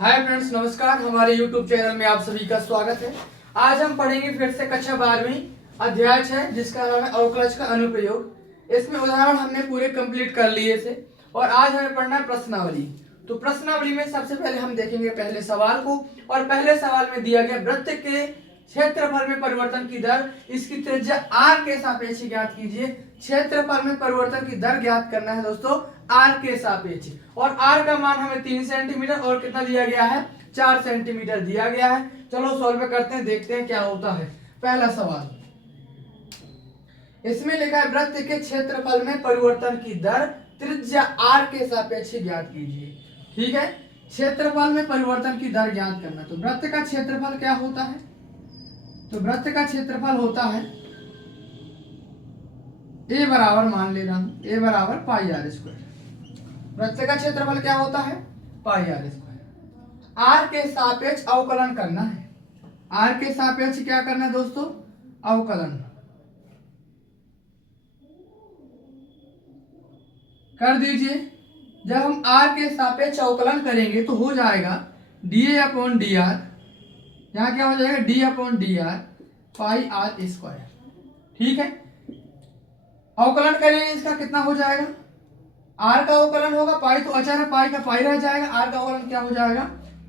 Hi friends, नमस्कार। हमारे YouTube channel में आप सभी का स्वागत है। आज हम पढ़ेंगे फिर से कक्षा 12वीं अध्याय 6 जिसका नाम है अवकलज का अनुप्रयोग। इसमें उदाहरण हमने पूरे कंप्लीट कर लिए थे और आज हमें पढ़ना है प्रश्नावली। तो प्रश्नावली में सबसे पहले हम देखेंगे पहले सवाल को, और पहले सवाल में दिया गया वृत्त के क्षेत्रफल में परिवर्तन की दर, इसकी त्रिज्या r के सापेक्ष ज्ञात कीजिए। क्षेत्रफल में परिवर्तन की दर ज्ञात करना है दोस्तों r के सापेक्ष, और r का मान हमें 3 सेंटीमीटर और कितना दिया गया है 4 सेंटीमीटर दिया गया है। चलो सॉल्व करते हैं, देखते हैं क्या होता है। पहला सवाल, इसमें लिखा है वृत्त के क्षेत्रफल में परिवर्तन की दर त्रिज्या r के सापेक्ष ज्ञात कीजिए। ठीक है, क्षेत्रफल में परिवर्तन की दर ज्ञात करना। तो वृत्त का क्षेत्रफल क्या होता है? तो वृत्त का क्षेत्रफल होता है a बराबर, मान ले रहा हूं a बराबर पाई आर स्क्वायर। वृत्त का क्षेत्रफल क्या होता है? पाई आर स्क्वायर। आर के सापेक्ष अवकलन करना है। आर के सापेक्ष क्या करना है दोस्तों? अवकलन कर दीजिए। जब हम आर के सापेक्ष अवकलन करेंगे तो हो जाएगा डी अपॉन डी आर, यहाँ क्या हो जाएगा D upon D r pi r square. ठीक है, अवकलन करेंगे इसका कितना हो जाएगा? आर का अवकलन होगा, पाई तो अचर है, पाई का पाई रह जाएगा, आर का अवकलन क्या हो जाएगा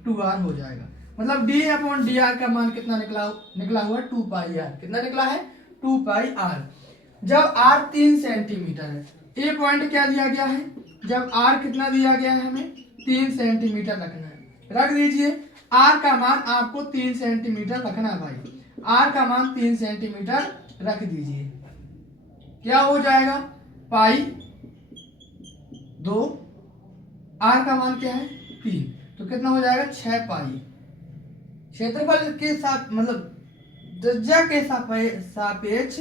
2r हो जाएगा। मतलब डी अपॉन डी आर का मान कितना निकला हुआ 2 पाई आर। कितना निकला है? 2 पाई आर। जब r 3 सेंटीमीटर है, ए पॉइंट क्या दिया गया है? जब r कितना दिया गया है हमें 3 सेंटीमीटर रखना है, रख दीजिए। r का मान आपको 3 सेंटीमीटर रखना है भाई, r का मान 3 सेंटीमीटर रख दीजिए। क्या हो जाएगा? पाई 2, r का मान क्या है 3, तो कितना हो जाएगा 6 पाई। क्षेत्रफल के साथ मतलब त्रिज्या के सापेक्ष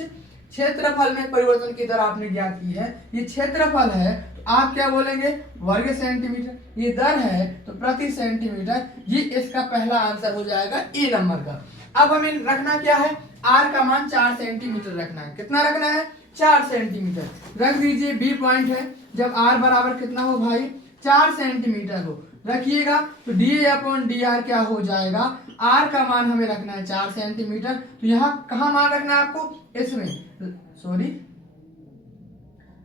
क्षेत्रफल में परिवर्तन की दर आपने ज्ञात की है। ये क्षेत्रफल है तो आप क्या बोलेंगे? वर्ग सेंटीमीटर। ये दर है तो प्रति सेंटीमीटर। ये इसका पहला आंसर हो जाएगा ए नंबर का। अब हमें रखना क्या है? आर का मान 4 सेंटीमीटर रखना है। कितना रखना है? 4 सेंटीमीटर रख दीजिए। बी पॉइंट है, जब आर बराबर कितना हो भाई 4 सेंटीमीटर हो, रखिएगा तो डी अपॉन डी आर क्या हो जाएगा? आर का मान हमें रखना है 4 सेंटीमीटर, तो यहाँ कहाँ मान रखना है आपको? इसमें, सॉरी,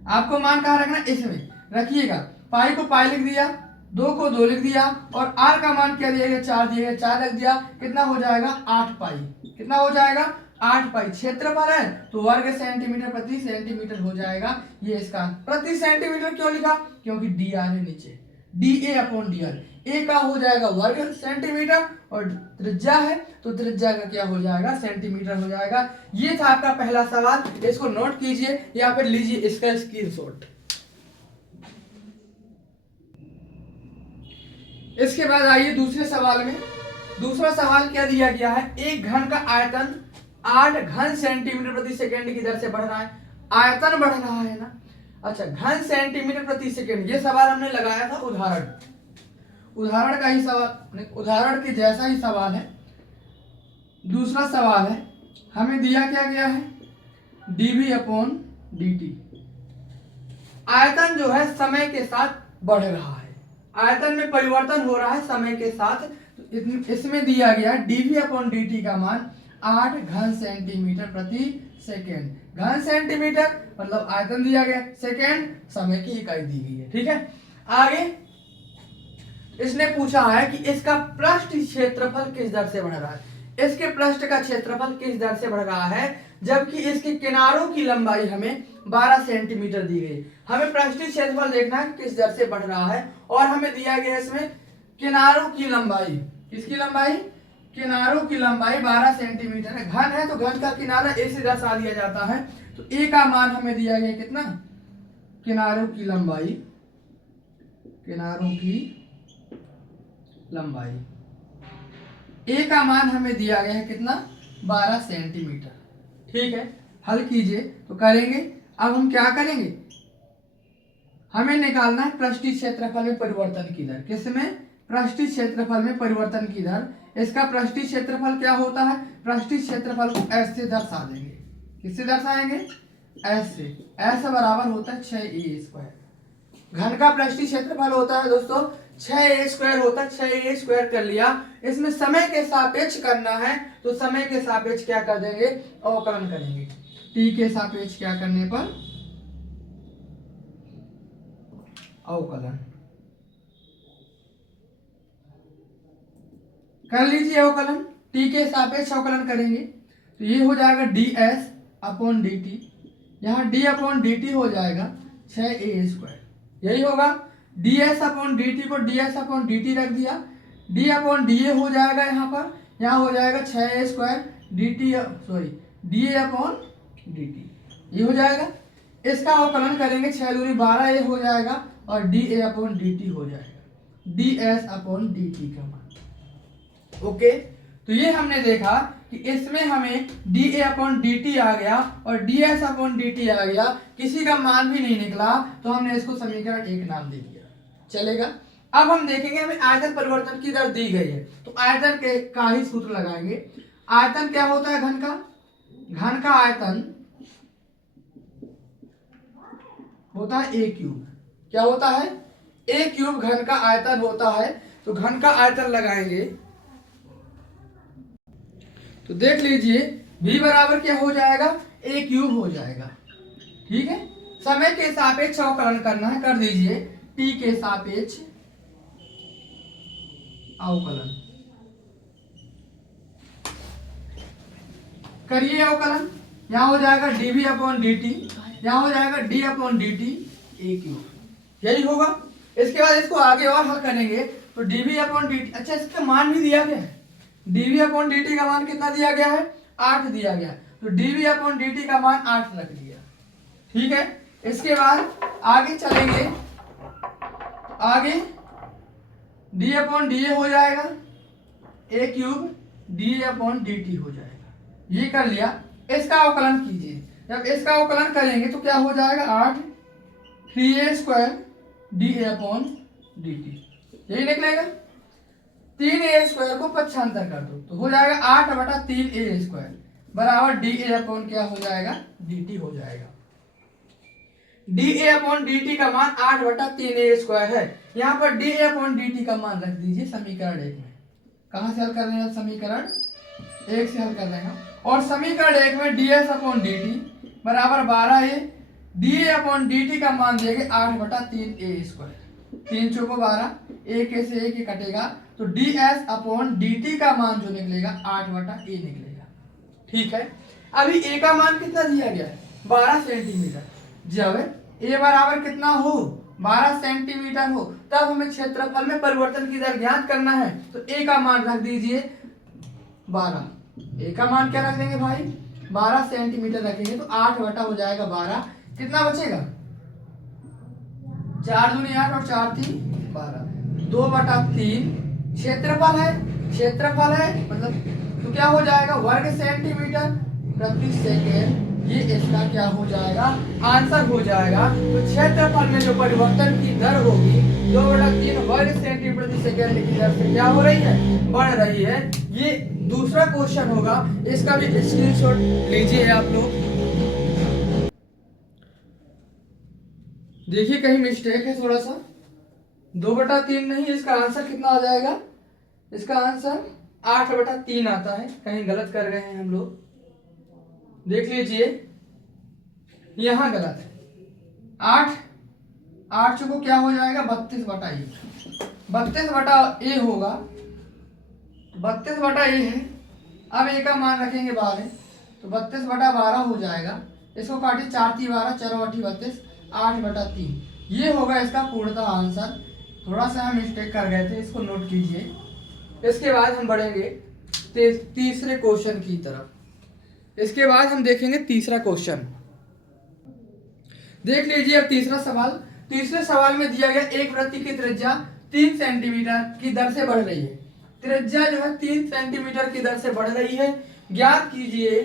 आपको मान कहाँ रखना है? इसमें रखिएगा। पाई को पाई लिख दिया, 2 को 2 लिख दिया, और आर का मान क्या दिया गया 4 दिया गया, 4 रख दिया। कितना हो जाएगा 8 पाई। कितना हो जाएगा 8 पाई। क्षेत्रफल है तो वर्ग सेंटीमीटर प्रति सेंटीमीटर हो जाएगा। ये इसका प्रति सेंटीमीटर क्यों लिखा? क्योंकि डी आर है नीचे, D A upon D R. A का हो जाएगा वर्ग सेंटीमीटर और त्रिज्या है तो त्रिज्या का क्या हो जाएगा सेंटीमीटर हो जाएगा। ये था आपका पहला सवाल, इसको नोट कीजिए या फिर लीजिए इसका स्क्रीनशॉट। इसके बाद आइए दूसरे सवाल में। दूसरा सवाल क्या दिया गया है? एक घन का आयतन 8 घन सेंटीमीटर प्रति सेकेंड की दर से बढ़ रहा है। आयतन बढ़ रहा है ना। अच्छा, घन सेंटीमीटर प्रति सेकेंड, ये सवाल हमने लगाया था उदाहरण का ही सवाल, उदाहरण के जैसा ही सवाल है। दूसरा सवाल है, हमें दिया क्या गया है dv अपॉन dt। आयतन जो है समय के साथ बढ़ रहा है, आयतन में परिवर्तन हो रहा है समय के साथ। तो इसमें दिया गया dv अपॉन dt का मान 8 घन सेंटीमीटर प्रति सेकेंड। घन सेंटीमीटर मतलब आयतन दिया गया, सेकेंड समय की इकाई दी गई है। ठीक है, आगे इसने पूछा है कि इसका पृष्ठ क्षेत्रफल किस दर से बढ़ रहा है। इसके पृष्ठ का क्षेत्रफल किस दर से बढ़ रहा है, जबकि इसके किनारों की लंबाई हमें 12 सेंटीमीटर दी गई। हमें पृष्ठीय क्षेत्रफल देखना है किस दर से बढ़ रहा है, और हमें दिया गया इसमें किनारों की लंबाई। किसकी लंबाई? किनारों की लंबाई 12 सेंटीमीटर है। घन है तो घन का किनारा ए से दर्शा दिया जाता है, तो ए का मान हमें दिया गया कितना? किनारों की लंबाई, किनारों की लंबाई ए का मान हमें दिया गया है कितना? 12 सेंटीमीटर। ठीक है, हल कीजिए तो करेंगे। अब हम क्या करेंगे? हमें निकालना है पृष्ठीय क्षेत्रफल में परिवर्तन की दर। किसमें? पृष्ठीय क्षेत्रफल में परिवर्तन की दर। इसका पृष्ठीय क्षेत्रफल क्या होता है? पृष्ठीय क्षेत्रफल को एस से दर्शा देंगे। किससे दर्शाएंगे? एस से। एस बराबर होता है 6a स्क्वायर। घन का पृष्ठीय क्षेत्रफल होता है दोस्तों 6a² होता है, 6a² कर लिया। इसमें समय के सापेक्ष करना है तो समय के सापेक्ष क्या कर देंगे, अवकलन करेंगे। t के सापेक्ष क्या करने पर, अवकलन कर लीजिए। अवकलन t के सापेक्ष अवकलन करेंगे तो ये हो जाएगा ds/dt, यहाँ d/dt हो जाएगा 6a², यही होगा। ds/dt को ds/dt रख दिया, d/da हो जाएगा यहाँ हो जाएगा 6a² dt, सॉरी da/dt, ये हो जाएगा। इसका अवकलन करेंगे 6 दूनी 12a हो जाएगा और da/dt हो जाएगा, ds/dt का मान। ओके, तो ये हमने देखा कि इसमें हमें da/dt आ गया और ds/dt आ गया, किसी का मान भी नहीं निकला, तो हमने इसको समीकरण 1 नाम दे दिया, चलेगा। अब हम देखेंगे हमें आयतन परिवर्तन की दर दी गई है तो आयतन के का ही सूत्र लगाएंगे। आयतन क्या होता है घन का, घन का आयतन होता है a³। क्या होता है, a³ घन का आयतन होता है। तो घन का आयतन लगाएंगे तो देख लीजिए v बराबर क्या हो जाएगा, a³ हो जाएगा, ठीक है। समय के सापेक्ष अवकलन करना है, कर दीजिए t के सापेक्ष अवकलन, करिए अवकलन। यहाँ हो जाएगा dv/dt, यहाँ हो जाएगा d/dt a³, यही होगा। इसके बाद इसको आगे और हल करेंगे तो dv/dt, अच्छा इसका मान भी दिया गया है, dv/dt का मान कितना दिया गया है, 8 दिया गया, तो dv/dt का मान 8 रख दिया, ठीक है। इसके बाद आगे चलेंगे, आगे d/da हो जाएगा a³ da/dt हो जाएगा, ये कर लिया। इसका अवकलन कीजिए, जब इसका अवकलन करेंगे तो क्या हो जाएगा 8 3a² da/dt, यही निकलेगा। 3a² को पक्षांतर कर दो तो हो जाएगा 8/3a² बराबर da/ क्या हो जाएगा, dt हो जाएगा। da/dt का मान 8/3a² है, यहाँ पर da/dt का मान रख दीजिए समीकरण 1 में। कहाँ से हल कर रहे हैं, समीकरण 1 से हल कर रहे हैं। और समीकरण 1 में ds/dt बराबर 12a, da/dt का मान देंगे 8/3a², 3 चौको 12, एक से एक ही कटेगा तो ds/dt का मान जो निकलेगा 8/a निकलेगा, ठीक है। अभी a का मान कितना दिया गया है, 12 सेंटीमीटर। जब a बराबर कितना हो, 12 सेंटीमीटर हो, तब हमें क्षेत्रफल में परिवर्तन की दर ज्ञात करना है। तो a का मान रख दीजिए 12, a का मान क्या रख देंगे भाई, 12 सेंटीमीटर रखेंगे तो 8 हो जाएगा 12, कितना बचेगा 4 दूनी 8 और 4 3 12, 2/3 क्षेत्रफल है मतलब, तो क्या हो जाएगा वर्ग सेंटीमीटर प्रति सेकेंड, ये इसका क्या हो जाएगा, आंसर हो जाएगा। तो क्षेत्रफल में जो परिवर्तन की दर होगी 2/3 वर्ग सेंटीमीटर प्रति सेकेंड की दर से क्या हो रही है, बढ़ रही है। ये दूसरा क्वेश्चन होगा, इसका भी स्क्रीनशॉट लीजिए आप लोग। देखिए कहीं मिस्टेक है थोड़ा सा, 2/3 नहीं, इसका आंसर कितना आ जाएगा, इसका आंसर 8/3 आता है, कहीं गलत कर गए हैं हम लोग, देख लीजिए यहां गलत है। 8 चुको क्या हो जाएगा 32/a, 32/a होगा, 32/a है। अब a का मान रखेंगे 12 तो 32/12 हो जाएगा, इसको काटिए 4 3 12 4 8 32, 8/3, ये होगा इसका पूर्णतः आंसर। थोड़ा सा हम मिस्टेक कर गए थे, इसको नोट कीजिए। इसके बाद हम बढ़ेंगे तीसरे क्वेश्चन की तरफ। इसके बाद हम देखेंगे तीसरा क्वेश्चन, देख लीजिए। अब तीसरा सवाल, तीसरे सवाल में दिया गया एक वृत्त की त्रिज्या 3 सेंटीमीटर की दर से बढ़ रही है। त्रिज्या जो है 3 सेंटीमीटर की दर से बढ़ रही है। ज्ञात कीजिए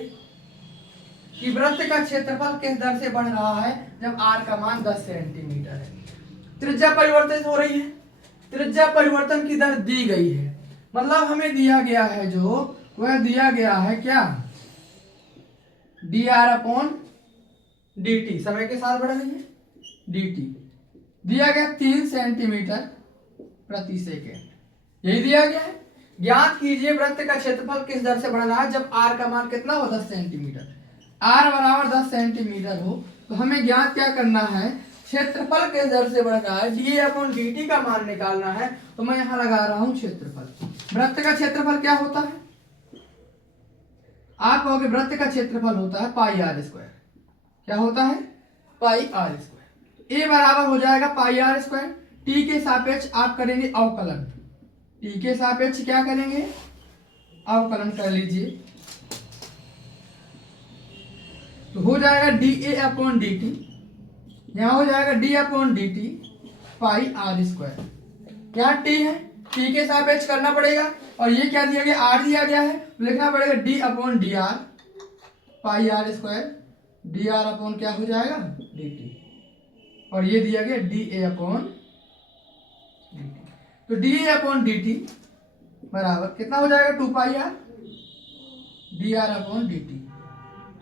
कि वृत्त का क्षेत्रफल किस दर से बढ़ रहा है जब r का मान 10 सेंटीमीटर है। त्रिज्या परिवर्तित हो रही है, त्रिज्या परिवर्तन की दर दी गई है, मतलब हमें दिया गया है जो वह दिया गया है क्या, dr/dt, समय के साथ बढ़ रही है dt, दिया गया 3 सेंटीमीटर प्रति सेकेंड, यही दिया गया है। ज्ञात कीजिए वृत्त का क्षेत्रफल किस दर से बढ़ रहा है जब r का मान कितना हो 10 सेंटीमीटर। r बराबर 10 सेंटीमीटर हो तो हमें ज्ञात क्या करना है, क्षेत्रफल किस दर से बढ़ रहा है, dA/dt का मान निकालना है। तो मैं यहाँ लगा रहा हूं क्षेत्रफल। वृत्त का क्षेत्रफल क्या होता है, आप कहोगे वृत्त का क्षेत्रफल होता है पाई r स्क्वायर। क्या होता है, पाई r स्क्वायर। a बराबर हो जाएगा पाई r स्क्वायर। t के सापेक्ष आप करेंगे अवकलन, t के सापेक्ष क्या करेंगे, अवकलन कर लीजिए। तो हो जाएगा dA/dt, यहाँ हो जाएगा d/dt पाई r स्क्वायर। क्या t है, t के सापेक्ष करना पड़ेगा, और ये क्या दिया गया, r दिया गया है, तो लिखना पड़ेगा d/dr पाई r स्क्वायर, dr क्या हो जाएगा dt, और ये दिया गया dA/dt। तो dA/dt बराबर कितना हो जाएगा 2 पाई r dr/dt।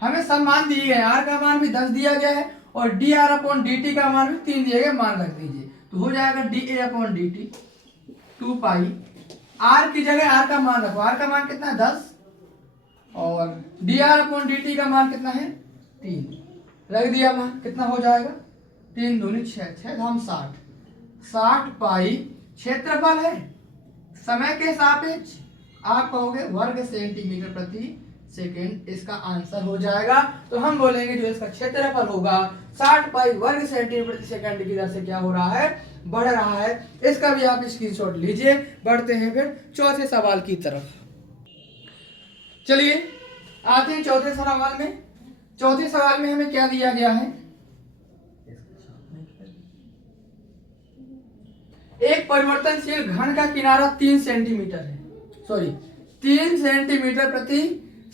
हमें सब मान दिए गए, r का मान भी 10 दिया गया है और dr/dt का मान भी 3 दिए गए, मान रख दीजिए। तो हो जाएगा dA/dt 2 पाई, r की जगह r का मान रखो, r का मान कितना है 10, और dr/dt का मान कितना है 3, रख दिया मान, कितना हो जाएगा 3 दूनी 6, 6 धाम 60 पाई। क्षेत्रफल है समय के सापेक्ष, आप कहोगे वर्ग सेंटीमीटर प्रति सेकेंड, इसका आंसर हो जाएगा। तो हम बोलेंगे जो इसका क्षेत्रफल होगा 60 पाई वर्ग सेंटीमीटर प्रति सेकंड की दर से क्या हो रहा है, बढ़ रहा है। इसका भी आप स्क्रीनशॉट लीजिए। बढ़ते हैं फिर चौथे सवाल की तरफ। चलिए आते हैं चौथे सवाल में। चौथे सवाल में हमें क्या दिया गया है, एक परिवर्तनशील घन का किनारा 3 सेंटीमीटर है, सॉरी 3 सेंटीमीटर प्रति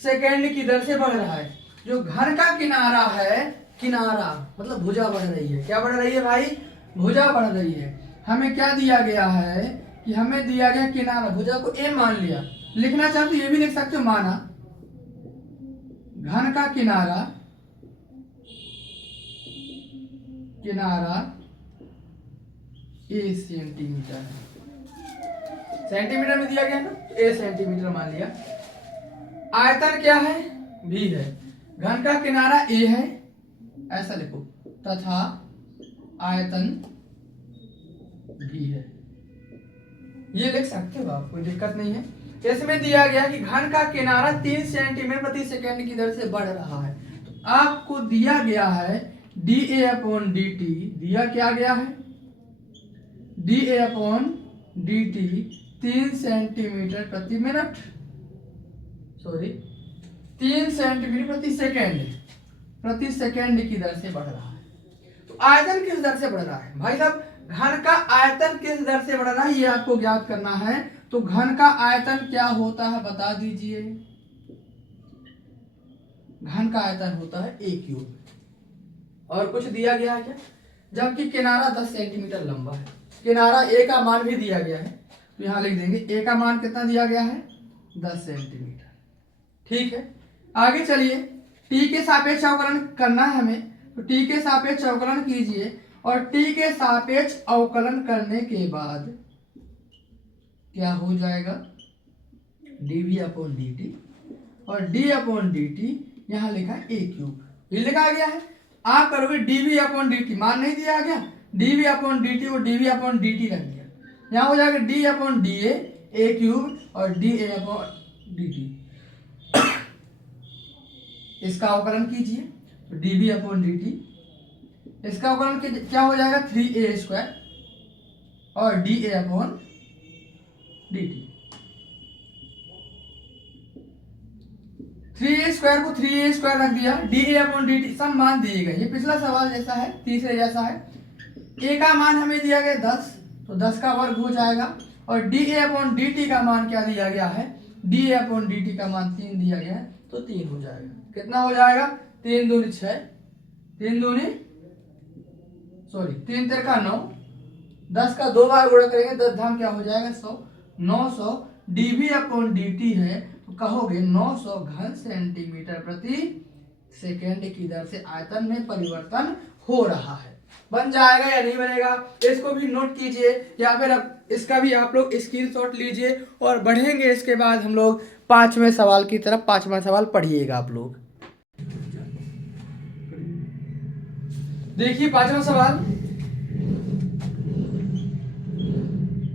सेकेंड की दर से बढ़ रहा है। जो घन का किनारा है, किनारा मतलब भुजा बढ़ रही है, क्या बढ़ रही है भाई, भुजा बढ़ रही है। हमें क्या दिया गया है कि हमें दिया गया किनारा, भुजा को a मान लिया, लिखना चाहते ये भी लिख सकते हो, माना घन का किनारा, किनारा a सेंटीमीटर है, सेंटीमीटर में दिया गया ना, a सेंटीमीटर मान लिया। आयतन क्या है, b है, घन का किनारा a है, ऐसा लिखो, तथा आयतन b है, ये लिख सकते हो आप, कोई दिक्कत नहीं है। इसमें दिया गया कि घन का किनारा 3 सेंटीमीटर प्रति सेकंड की दर से बढ़ रहा है। तो आपको दिया गया है dA/dt, दिया क्या गया है dA/dt 3 सेंटीमीटर प्रति मिनट, सॉरी 3 सेंटीमीटर प्रति सेकंड की दर से बढ़ रहा है। तो आयतन किस दर से बढ़ रहा है भाई साहब, घन का आयतन किस दर से बढ़ रहा है ये आपको ज्ञात करना है। तो घन का आयतन क्या होता है बता दीजिए, घन का आयतन होता है a क्यूब, और कुछ दिया गया है क्या, जबकि किनारा 10 सेंटीमीटर लंबा है, किनारा a का मान भी दिया गया है, तो यहां लिख देंगे a का मान कितना दिया गया है 10 सेंटीमीटर। ठीक है, आगे चलिए, t के सापेक्ष अवकलन करना है हमें, तो t के सापेक्ष अवकलन कीजिए, और t के सापेक्ष अवकलन करने के बाद क्या हो जाएगा dV/dt, और d/dt यहाँ लिखा है a क्यूब, ये लिखा गया है। आप करोगे dV/dt, मान नहीं दिया गया, dV/dt और dV/dt रख दिया, यहाँ हो जाएगा d/dA a क्यूब और dA/dt। इसका अवकलन कीजिए, तो dV/dt, इसका अवकलन क्या हो जाएगा 3a स्क्वायर और dA/dt। 3a स्क्वायर को 3a स्क्वायर रख दिया, dA/dt सब मान दिए गए, ये पिछला सवाल जैसा है, तीसरे जैसा है। a का मान हमें दिया गया 10, तो 10 का वर्ग हो जाएगा, और dA/dt का मान क्या दिया गया है, dA/dt का मान 3 दिया गया है, तो 3 हो जाएगा। कितना हो जाएगा 3 दूनी 6, 3 दूनी सॉरी 3 तिरका 9, 10 का 2 बार गुणा करेंगे 10 धाम क्या हो जाएगा 100, 900 dV/dt है, तो कहोगे 900 घन सेंटीमीटर प्रति सेकेंड की दर से आयतन में परिवर्तन हो रहा है। बन जाएगा या नहीं बनेगा, इसको भी नोट कीजिए या फिर अब इसका भी आप लोग स्क्रीनशॉट लीजिए और बढ़ेंगे। इसके बाद हम लोग 5वें सवाल की तरफ। 5वां सवाल पढ़िएगा आप लोग। देखिए 5वां सवाल।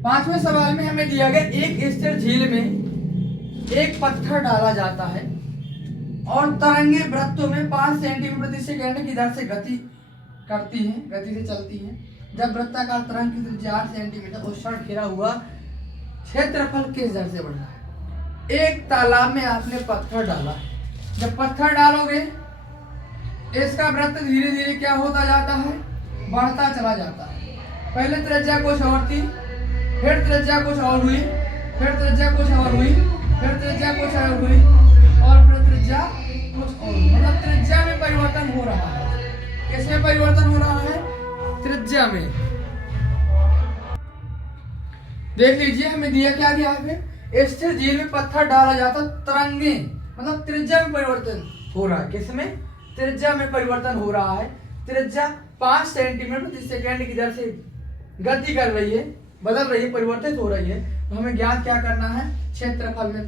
5वें सवाल में हमें दिया गया एक स्थिर झील में एक पत्थर डाला जाता है और तरंगे वृत्तों में 5 सेंटीमीटर प्रति सेकंड की दर से गति करती हैं, गति से चलती हैं। जब वृत्ताकार तरंग की त्रिज्या 8 सेंटीमीटर उस क्षण घिरा हुआ क्षेत्रफल किस दर से बढ़ रहा है। एक तालाब में आपने पत्थर डाला, जब पत्थर डालोगे इसका वृत्त धीरे धीरे क्या होता जाता है, बढ़ता चला जाता है। पहले त्रिज्या कुछ और थी, फिर त्रिज्या कुछ और हुई, फिर त्रिज्या कुछ और हुई, फिर त्रिज्या कुछ और हुई और फिर त्रिज्या कुछ और हुई। मतलब त्रिज्या में परिवर्तन हो रहा है। किसमें परिवर्तन हो रहा है, त्रिज्या में। देख लीजिए हमें दिया क्या गया है, स्थिर झील में पत्थर डाला जाता, तरंगे मतलब त्रिज्या में परिवर्तन हो रहा है। किसमें, त्रिज्या में परिवर्तन हो रहा है। त्रिज्या 5 सेंटीमीटर प्रति सेकंड की दर से गति कर रही है, बदल रही है, परिवर्तित हो रही है। तो हमें ज्ञात क्या करना है, क्षेत्रफल में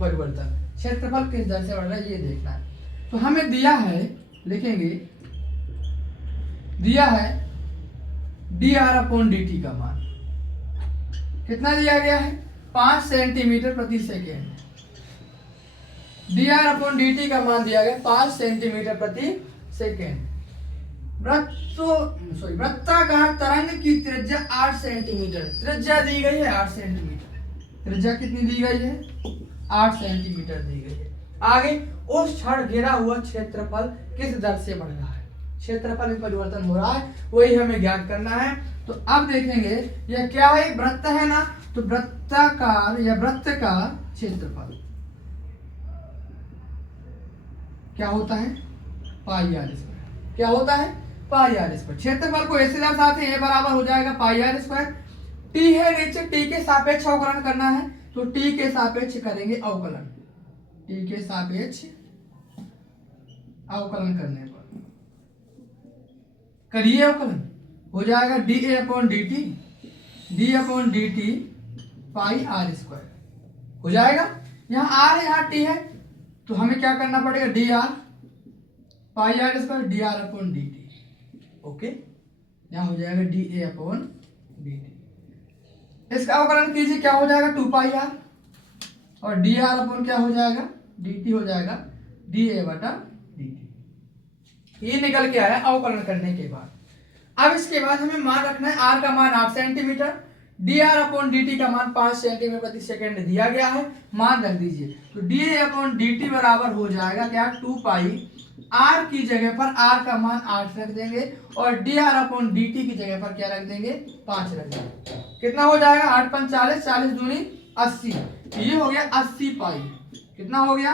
परिवर्तन। क्षेत्रफल किस दर से बढ़ रहा है ये देखना है। तो हमें दिया है, लिखेंगे दिया है dr/dt का मान कितना दिया गया है, 5 सेंटीमीटर प्रति सेकेंड। dr/dt का मान दिया गया 5 सेंटीमीटर प्रति सेकेंड। वृत्ताकार तरंग की त्रिज्या 8 सेंटीमीटर, त्रिज्या दी गई है 8 सेंटीमीटर। त्रिज्या कितनी दी गई है, 8 सेंटीमीटर दी गई है। आगे उस क्षण घिरा हुआ क्षेत्रफल किस दर से बढ़ रहा है, क्षेत्रफल में परिवर्तन हो रहा है, वही हमें ज्ञात करना है। तो अब देखेंगे यह क्या है, वृत्त है ना, तो वृत्ताकार या वृत्त का क्षेत्रफल क्या होता है, पाई आर स्क्वायर। क्या होता है, पाई आर स्क्वायर। क्षेत्रफल को ऐसे दर्शाते हैं, बराबर हो जाएगा पाई आर स्क्वायर। टी है नीचे, टी के सापेक्ष अवकलन करना है, तो टी के सापेक्ष करेंगे अवकलन। टी के सापेक्ष अवकलन करने पर करिए अवकलन, हो जाएगा dA/dt, d/dt पाई आर स्क्वायर हो जाएगा। यहाँ आर है, यहाँ टी है, तो हमें क्या करना पड़ेगा, dr pi r square dr/dt। Okay, यहाँ हो जाएगा dA/dt। इसका अवकलन कीजिए, क्या हो जाएगा 2 पाई आर और dr/ क्या हो जाएगा, dt हो जाएगा dA/dt। ये निकल के आया अवकलन करने के बाद। अब इसके बाद हमें मान रखना है, r का मान 8 सेंटीमीटर, dr/dt का मान 5 सेंटीमीटर प्रति सेकंड दिया गया है, मान रख दीजिए। तो dA/dt बराबर हो जाएगा क्या, 2 पाई, r की जगह पर r का मान 8 रख देंगे और dr/dt की जगह पर क्या रख देंगे, 5 रख देंगे। कितना हो जाएगा, 8 × 5 = 40, 40 दूनी 80। ये हो गया 80 पाई। कितना हो गया,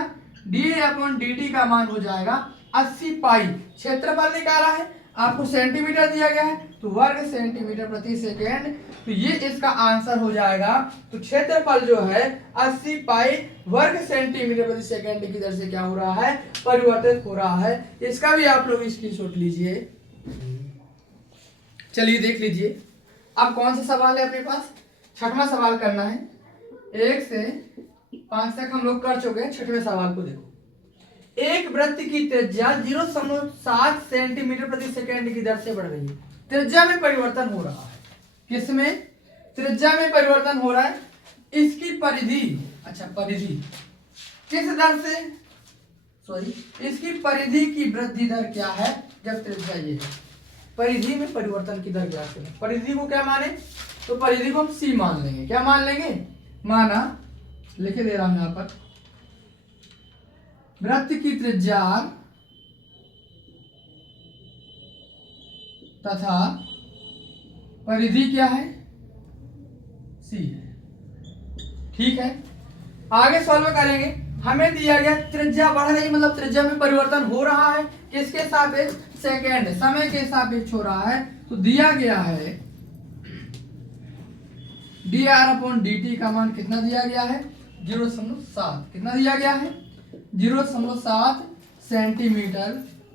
dA/dt का मान हो जाएगा 80 पाई। क्षेत्रफल निकाला है, आपको सेंटीमीटर दिया गया है, तो वर्ग सेंटीमीटर प्रति सेकेंड, तो ये इसका आंसर हो जाएगा। तो क्षेत्रफल जो है 80 पाई वर्ग सेंटीमीटर प्रति सेकेंड की दर से क्या हो रहा है, परिवर्तित हो रहा है। इसका भी आप लोग स्क्रीनशॉट लीजिए। चलिए देख लीजिए, अब कौन सा सवाल है अपने पास, 6वां सवाल करना है। 1 से 5 तक हम लोग कर चुके हैं, 6वें सवाल को देखो। एक वृत्त की त्रिज्या 0.7 सेंटीमीटर प्रति सेकंड की दर से बढ़ रही है। त्रिज्या में परिवर्तन हो रहा है, किसमें, त्रिज्या में परिवर्तन हो रहा है। इसकी परिधि, अच्छा परिधि किस दर से, सॉरी, इसकी परिधि की वृद्धि दर क्या है जब त्रिज्या ये है। परिधि में परिवर्तन की दर ज्ञात करें। परिधि को क्या माने, तो परिधि को हम सी मान लेंगे। क्या मान लेंगे, माना, लिखे दे रहा हूं यहां पर, वृत्त की त्रिज्या तथा परिधि क्या है, सी है। ठीक है, आगे सॉल्व करेंगे। हमें दिया गया त्रिज्या बढ़ रही, मतलब त्रिज्या में परिवर्तन हो रहा है, किसके सापेक्ष, सेकेंड, समय के सापेक्ष हो रहा है। तो दिया गया है dr/dt का मान कितना दिया गया है, 0.7। कितना दिया गया है, 0.7 सेंटीमीटर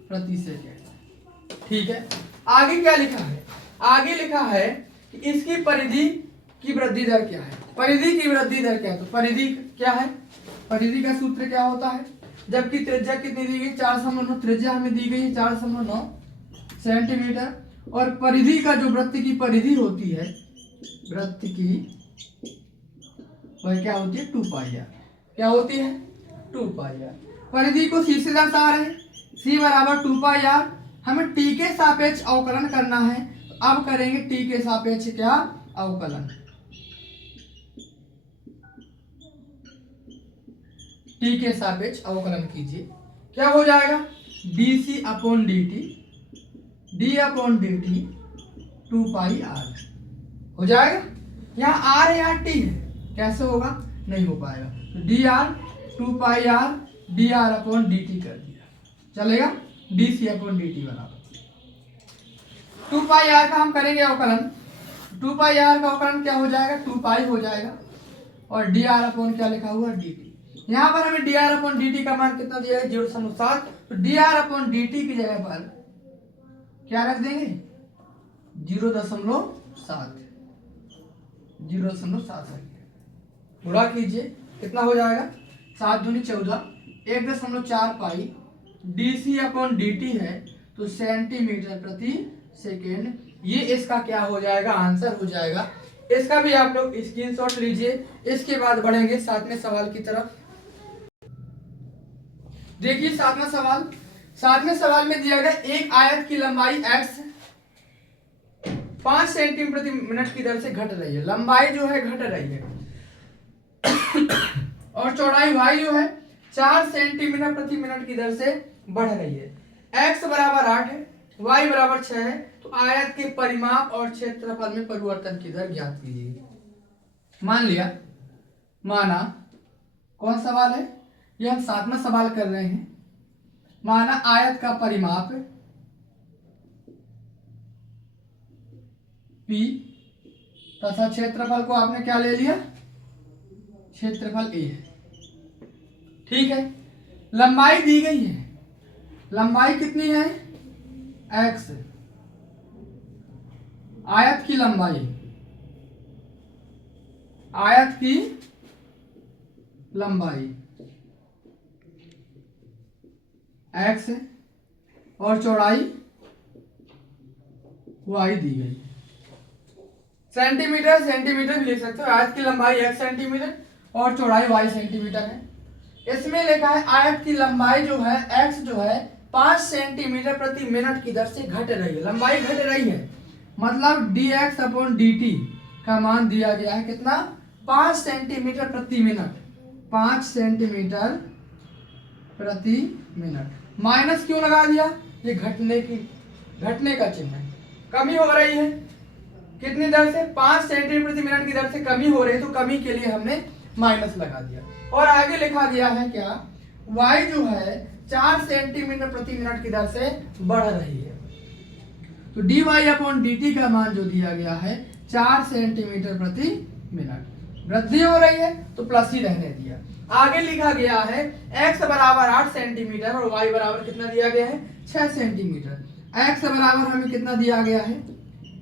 प्रति सेकेंड। ठीक है, आगे क्या लिखा है, आगे लिखा है कि इसकी परिधि की वृद्धि दर क्या है। परिधि की वृद्धि दर क्या है, तो परिधि क्या है, परिधि का सूत्र क्या होता है, जबकि त्रिज्या कितनी दी गई 4.9, त्रिज्या हमें दी गई है 4.9 सेंटीमीटर, और परिधि का जो वृत्त की परिधि होती है, वृत्त की वह क्या होती है 2 पाई आर, क्या होती है 2 पाई आर। परिधि को सी से दर्शा रहे हैं, सी बराबर 2 पाई आर। हमें टी के सापेक्ष अवकलन करना है, तो अब करेंगे टी के सापेक्ष क्या अवकलन, टी के सापेक्ष अवकलन कीजिए, क्या हो जाएगा डी सी upon D t, d upon D t 2 pi r हो जाएगा। यहाँ आर है यहाँ टी है, कैसे होगा, नहीं हो पाएगा, तो D R 2 pi R D are upon D T कर दिया, चलेगा, डी सी अपॉन डी टी बराबर 2 पाई आर का हम करेंगे अवकलन, 2 पाई आर का अवकलन क्या हो जाएगा 2 पाई हो जाएगा, और डी आर अपॉन क्या लिखा हुआ डी टी। यहाँ पर हमें D R upon D t का मान कितना दिया है 0.7, तो D are upon D T की जगह पर क्या रख देंगे 0.7, 0.7 रखिए, गुणा कीजिए कितना हो जाएगा 7 दूनी 14, 1.4 पाई डी सी अपॉन डी टी है, तो सेंटीमीटर प्रति सेकेंड, ये इसका क्या हो जाएगा आंसर हो जाएगा। इसका भी आप लोग स्क्रीनशॉट लीजिए। इसके बाद बढ़ेंगे 7वें सवाल की तरफ। देखिए 7वां सवाल, 7वें सवाल में दिया गया एक आयत की लंबाई x 5 सेंटीमीटर प्रति मिनट की दर से घट रही है, लंबाई जो है घट रही है, और चौड़ाई y जो है 4 सेंटीमीटर प्रति मिनट की दर से बढ़ रही है। x बराबर 8 है, y बराबर 6 है, तो आयत के परिमाप और क्षेत्रफल में परिवर्तन की दर ज्ञात कीजिए। मान लिया, माना कौन सवाल है ये, हम 7वां सवाल कर रहे हैं। माना आयत का परिमाप P तथा क्षेत्रफल को आपने क्या ले लिया, क्षेत्रफल A है, ठीक है। लंबाई दी गई है, लंबाई कितनी है x, आयत की लंबाई, आयत की लंबाई x और चौड़ाई y दी गई। सेंटीमीटर सेंटीमीटर भी लिख सकते हो, आयत की लंबाई x सेंटीमीटर और चौड़ाई y सेंटीमीटर है। इसमें लिखा है आयत की लंबाई जो है x जो है 5 सेंटीमीटर प्रति मिनट की दर से घट रही है, लंबाई घट रही है, मतलब dx अपॉन dt का मान दिया गया है कितना 5 सेंटीमीटर प्रति मिनट, 5 सेंटीमीटर प्रति मिनट। माइनस क्यों लगा दिया, ये घटने का चिन्ह है, कमी हो रही है, कितनी दर से 5 सेंटीमीटर प्रति मिनट की दर से कमी हो रही है, तो कमी के लिए हमने माइनस लगा दिया। और आगे लिखा गया है क्या, y जो है 4 सेंटीमीटर प्रति मिनट की दर से बढ़ रही है, तो dy अपॉन dt का मान जो दिया गया है 4 सेंटीमीटर प्रति मिनट, वृद्धि हो रही है तो प्लस ही रहने दिया। आगे लिखा गया है x बराबर 8 सेंटीमीटर और y बराबर कितना दिया गया है 6 सेंटीमीटर। x बराबर हमें कितना दिया गया है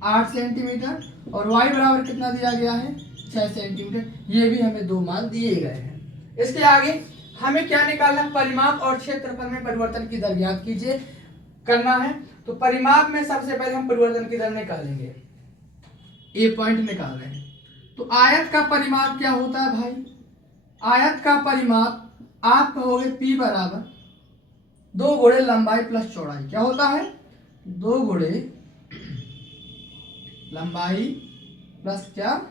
8 सेंटीमीटर और y बराबर कितना दिया गया है 6 सेंटीमीटर, ये भी हमें दो मान दिए गए हैं। इसके आगे हमें क्या निकालना, परिमाप और क्षेत्रफल में परिवर्तन की दर ज्ञात कीजिए करना है। तो परिमाप में सबसे पहले हम परिवर्तन की दर निकालेंगे, ए पॉइंट निकाल रहे हैं। तो आयत का परिमाप क्या होता है भाई, आयत का परिमाप आप कहोगे P बराबर 2 गुणे लंबाई प्लस चौड़ाई, क्या होता है 2 गुणे लंबाई प्लस क्या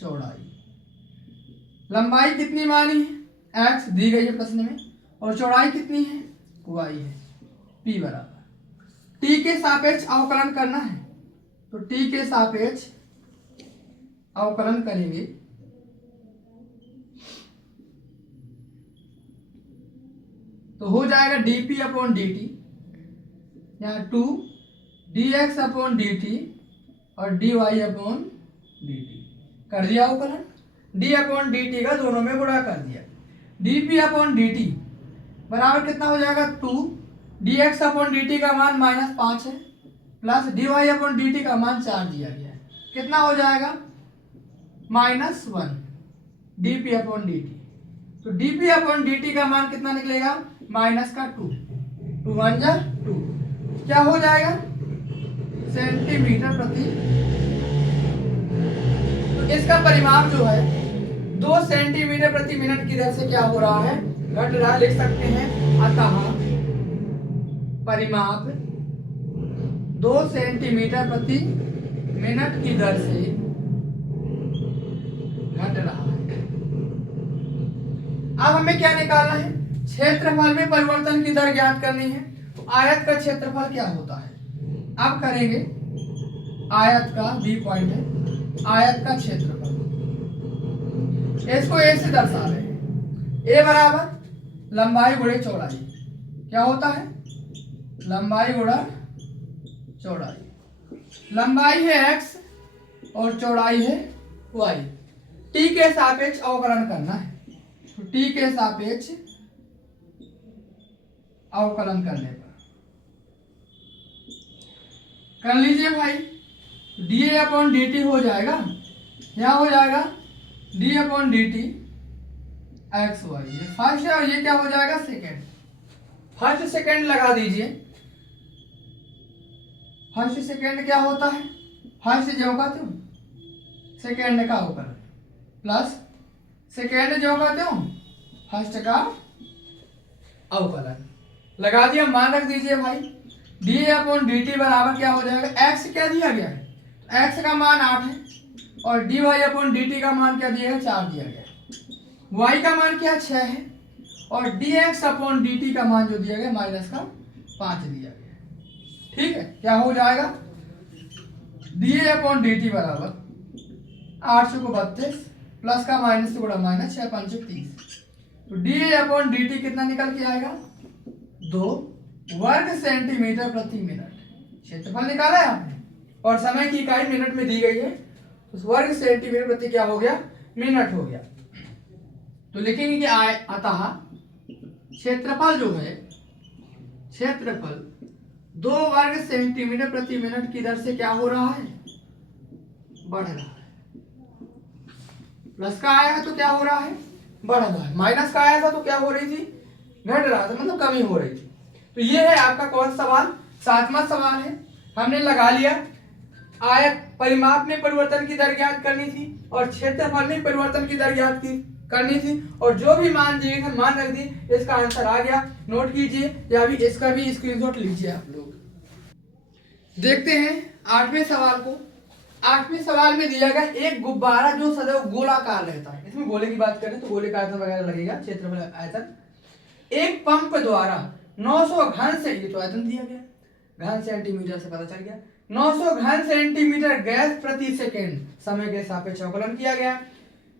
चौड़ाई। लंबाई कितनी मानी है x दी गई है प्रश्न में, और चौड़ाई कितनी है y है, P बराबर t के सापेक्ष अवकलन करना है, तो t के सापेक्ष अवकलन करेंगे तो हो जाएगा dp अपॉन dt, यहाँ 2 dx अपॉन dt और dy अपॉन dt कर दिया अवकलन, d अपॉन dt का दोनों में गुणा कर दिया। dp अपॉन dt बराबर कितना हो जाएगा 2 dx अपॉन dt का मान -5 है, प्लस dy अपॉन dt का मान 4 दिया गया है, कितना हो जाएगा -1 dp अपॉन dt। तो dp अपॉन dt का मान कितना निकलेगा -2, 2 1 जा 2, क्या हो जाएगा सेंटीमीटर प्रति। तो इसका परिमाप जो है 2 सेंटीमीटर प्रति मिनट की दर से क्या हो रहा है, घट रहा है। लिख सकते हैं अतः परिमाप 2 सेंटीमीटर प्रति मिनट की दर से घट रहा है। अब हमें क्या निकालना है, क्षेत्रफल में परिवर्तन की दर ज्ञात करनी है। तो आयत का क्षेत्रफल क्या होता है, अब करेंगे आयत का बी पॉइंट है, आयत का क्षेत्रफल, इसको ए से दर्शा रहे हैं। ए बराबर लंबाई गुणे चौड़ाई, क्या होता है लंबाई गुणा चौड़ाई। लंबाई है x और चौड़ाई है y। t के सापेक्ष अवकलन करना है, तो t के सापेक्ष अवकलन करने पर कर लीजिए भाई, dA अपॉन dt हो जाएगा, क्या हो जाएगा d upon dt x y, ये फर्स्ट है और ये क्या हो जाएगा सेकेंड। फर्स्ट सेकेंड लगा दीजिए, फर्स्ट सेकेंड क्या होता है, फर्स्ट जो का त्यों सेकेंड का अवकलन प्लस सेकेंड जो का त्यों फर्स्ट का अवकलन लगा दिया। मान रख दीजिए भाई, डी अपॉन डी टी बराबर क्या हो जाएगा, एक्स क्या दिया गया है, एक्स का मान 8 है और d y upon D t का मान क्या दिया है 4 दिया गया है, y का मान क्या 6 है और dx अपॉन dt का मान जो दिया गया -5 दिया गया। ठीक है, क्या हो जाएगा dA अपॉन dt बराबर 8 को 32 प्लस का माइनस से गुणा माइनस 6 5 30। तो dA अपॉन dt कितना निकल के आएगा 2 वर्ग सेंटीमीटर प्रति मिनट। क्षेत्रफल निकाला है आपने और समय की इकाई मिनट में दी गई है, तो वर्ग सेंटीमीटर प्रति क्या हो गया मिनट हो गया। तो लिखेंगे कि अतः क्षेत्रफल जो है, क्षेत्रफल 2 वर्ग सेंटीमीटर प्रति मिनट की दर से क्या हो रहा है बढ़ रहा है। प्लस का आया है तो क्या हो रहा है बढ़ रहा है, माइनस का आया था तो क्या हो रही थी घट रहा था, मतलब कमी हो रही थी। तो ये है आपका कौन सवाल, 7वां सवाल है। हमने लगा लिया आयत परिमाप में परिवर्तन की दर ज्ञात करनी थी और क्षेत्रफल में परिवर्तन की दर ज्ञात करनी थी और जो भी मान दिए थे मान रख दिए, इसका आंसर आ गया। नोट कीजिए या भी इसका भी स्क्रीनशॉट लीजिए आप लोग। देखते हैं 8वें सवाल को। 8वें सवाल में दिया गया एक गुब्बारा जो सदैव गोलाकार रहता है, इसमें गोले की बात करें तो गोले का आयतन वगैरह लगेगा, क्षेत्रफल आयतन, एक पंप द्वारा 900 घन से, ये तो आयतन दिया गया घन सेंटीमीटर से पता चल गया, 900 घन सेंटीमीटर गैस प्रति सेकेंड समय के सापेक्ष अवकलन किया गया,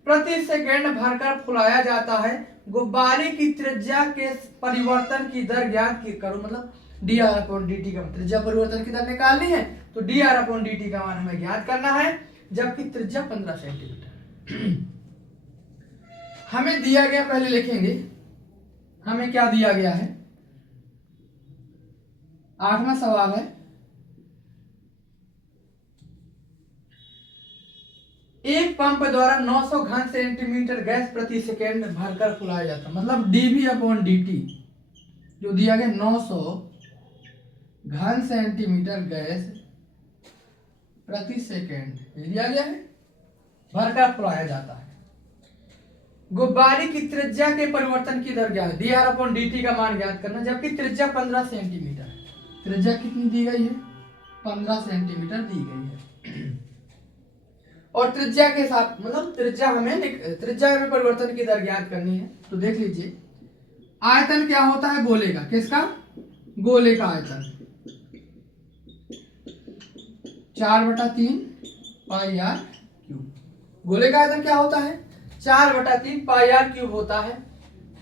प्रति सेकेंड भरकर फुलाया जाता है। गुब्बारे की त्रिज्या के परिवर्तन की दर ज्ञात करो, मतलब D R upon D t का त्रिज्या परिवर्तन की दर निकालनी है, तो D are upon D t का मान हमें ज्ञात करना है, जबकि त्रिज्या 15 सेंटीमीटर हमें दिया गया। पहले लिखेंगे हमें क्या दिया गया है, 8वां सवाल है, एक पंप द्वारा 900 घन सेंटीमीटर गैस प्रति सेकेंड भरकर फुलाया जाता है, मतलब dV अपॉन dt जो दिया गया 900 घन सेंटीमीटर गैस प्रति सेकेंड दिया गया है, भरकर फुलाया जाता है। गुब्बारे की त्रिज्या के परिवर्तन की दर ज्ञात, D R upon D t का मान ज्ञात करना, जबकि त्रिज्या 15 सेंटीमीटर है। त्रिज्या कितनी दी गई है 15 सेंटीमीटर दी गई है और त्रिज्या के साथ, मतलब त्रिज्या में परिवर्तन की दर ज्ञात करनी है। तो देख लीजिए आयतन क्या होता है गोले का, किसका गोले का आयतन 4/3 पाई आर क्यूब। गोले का आयतन क्या होता है 4/3 पाई आर क्यूब होता है।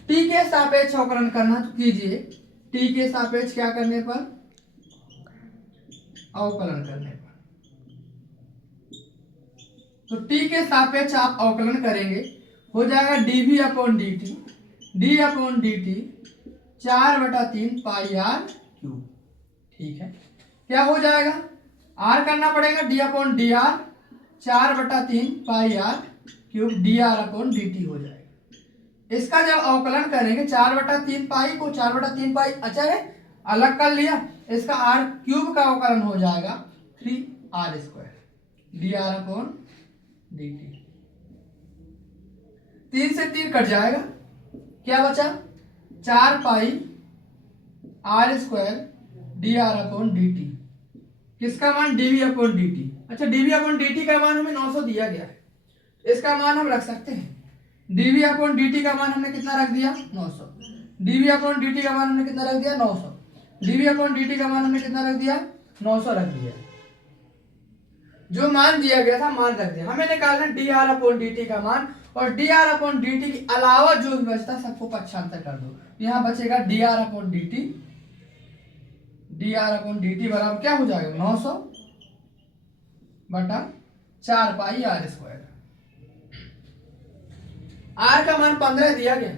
टी के सापेक्ष अवकलन करना, तो कीजिए टी के सापेक्ष क्या करने पर अवकलन करने पर, तो t के सापेक्ष आप अवकलन करेंगे, हो जाएगा dv upon dt, d upon dt 4/3 pi r cube. ठीक है, क्या हो जाएगा आर करना पड़ेगा d upon D r 4/3 pi r cube d are upon D t हो जाएगा। इसका जब अवकलन करेंगे 4/3 पाई को 4/3 पाई अचर है अलग कर लिया, इसका आर क्यूब का अवकलन हो जाएगा 3r² D R upon D T. 3 से 3 कट जाएगा, क्या बचा 4 पाई r² D R upon D T. किसका मान डीवी अपॉन डी टी। अच्छा डीवी अपॉन डी टी का मान हमें 900 दिया गया है, इसका मान हम रख सकते हैं। डीवी अपॉन डी टी का मान हमने कितना रख दिया 900। डीवी अपॉन डी टी का मान हमने कितना रख दिया 900। डीवी अपॉन डी टी का मान हमने कितना रख दिया 900 रख दिया। जो मान दिया गया था मान रख दिया। हमें निकालना D R upon D t का मान, और D R upon D T के अलावा जो भी बचता सबको पक्षांतर कर दो। यहाँ बचेगा D R upon D t, D R upon D T बराबर क्या हो जाएगा 900 बटा 4 पाई r²। आर का मान 15 दिया गया,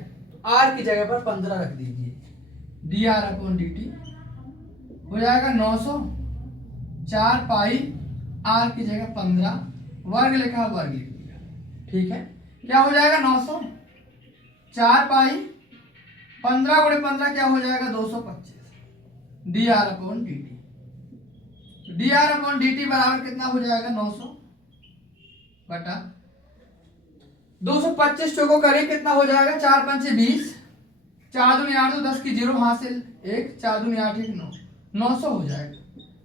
आर की जगह पर 15 रख दीजिए। D R upon D t हो जाएगा 900 4 पाई आर की जगह 15 वर्ग लिखा वर्ग लिख दिया। ठीक है, क्या हो जाएगा 900 4 पाई 15 गुणे 15 क्या हो जाएगा 225 D R upon D t. D R upon D T बराबर कितना हो जाएगा 900 बटा 225 चौको करें कितना हो जाएगा 4 पंचे 20 4 दूनी 8 10 की 0 हासिल 1 4 दूनी 8 1 9 900 हो जाएगा।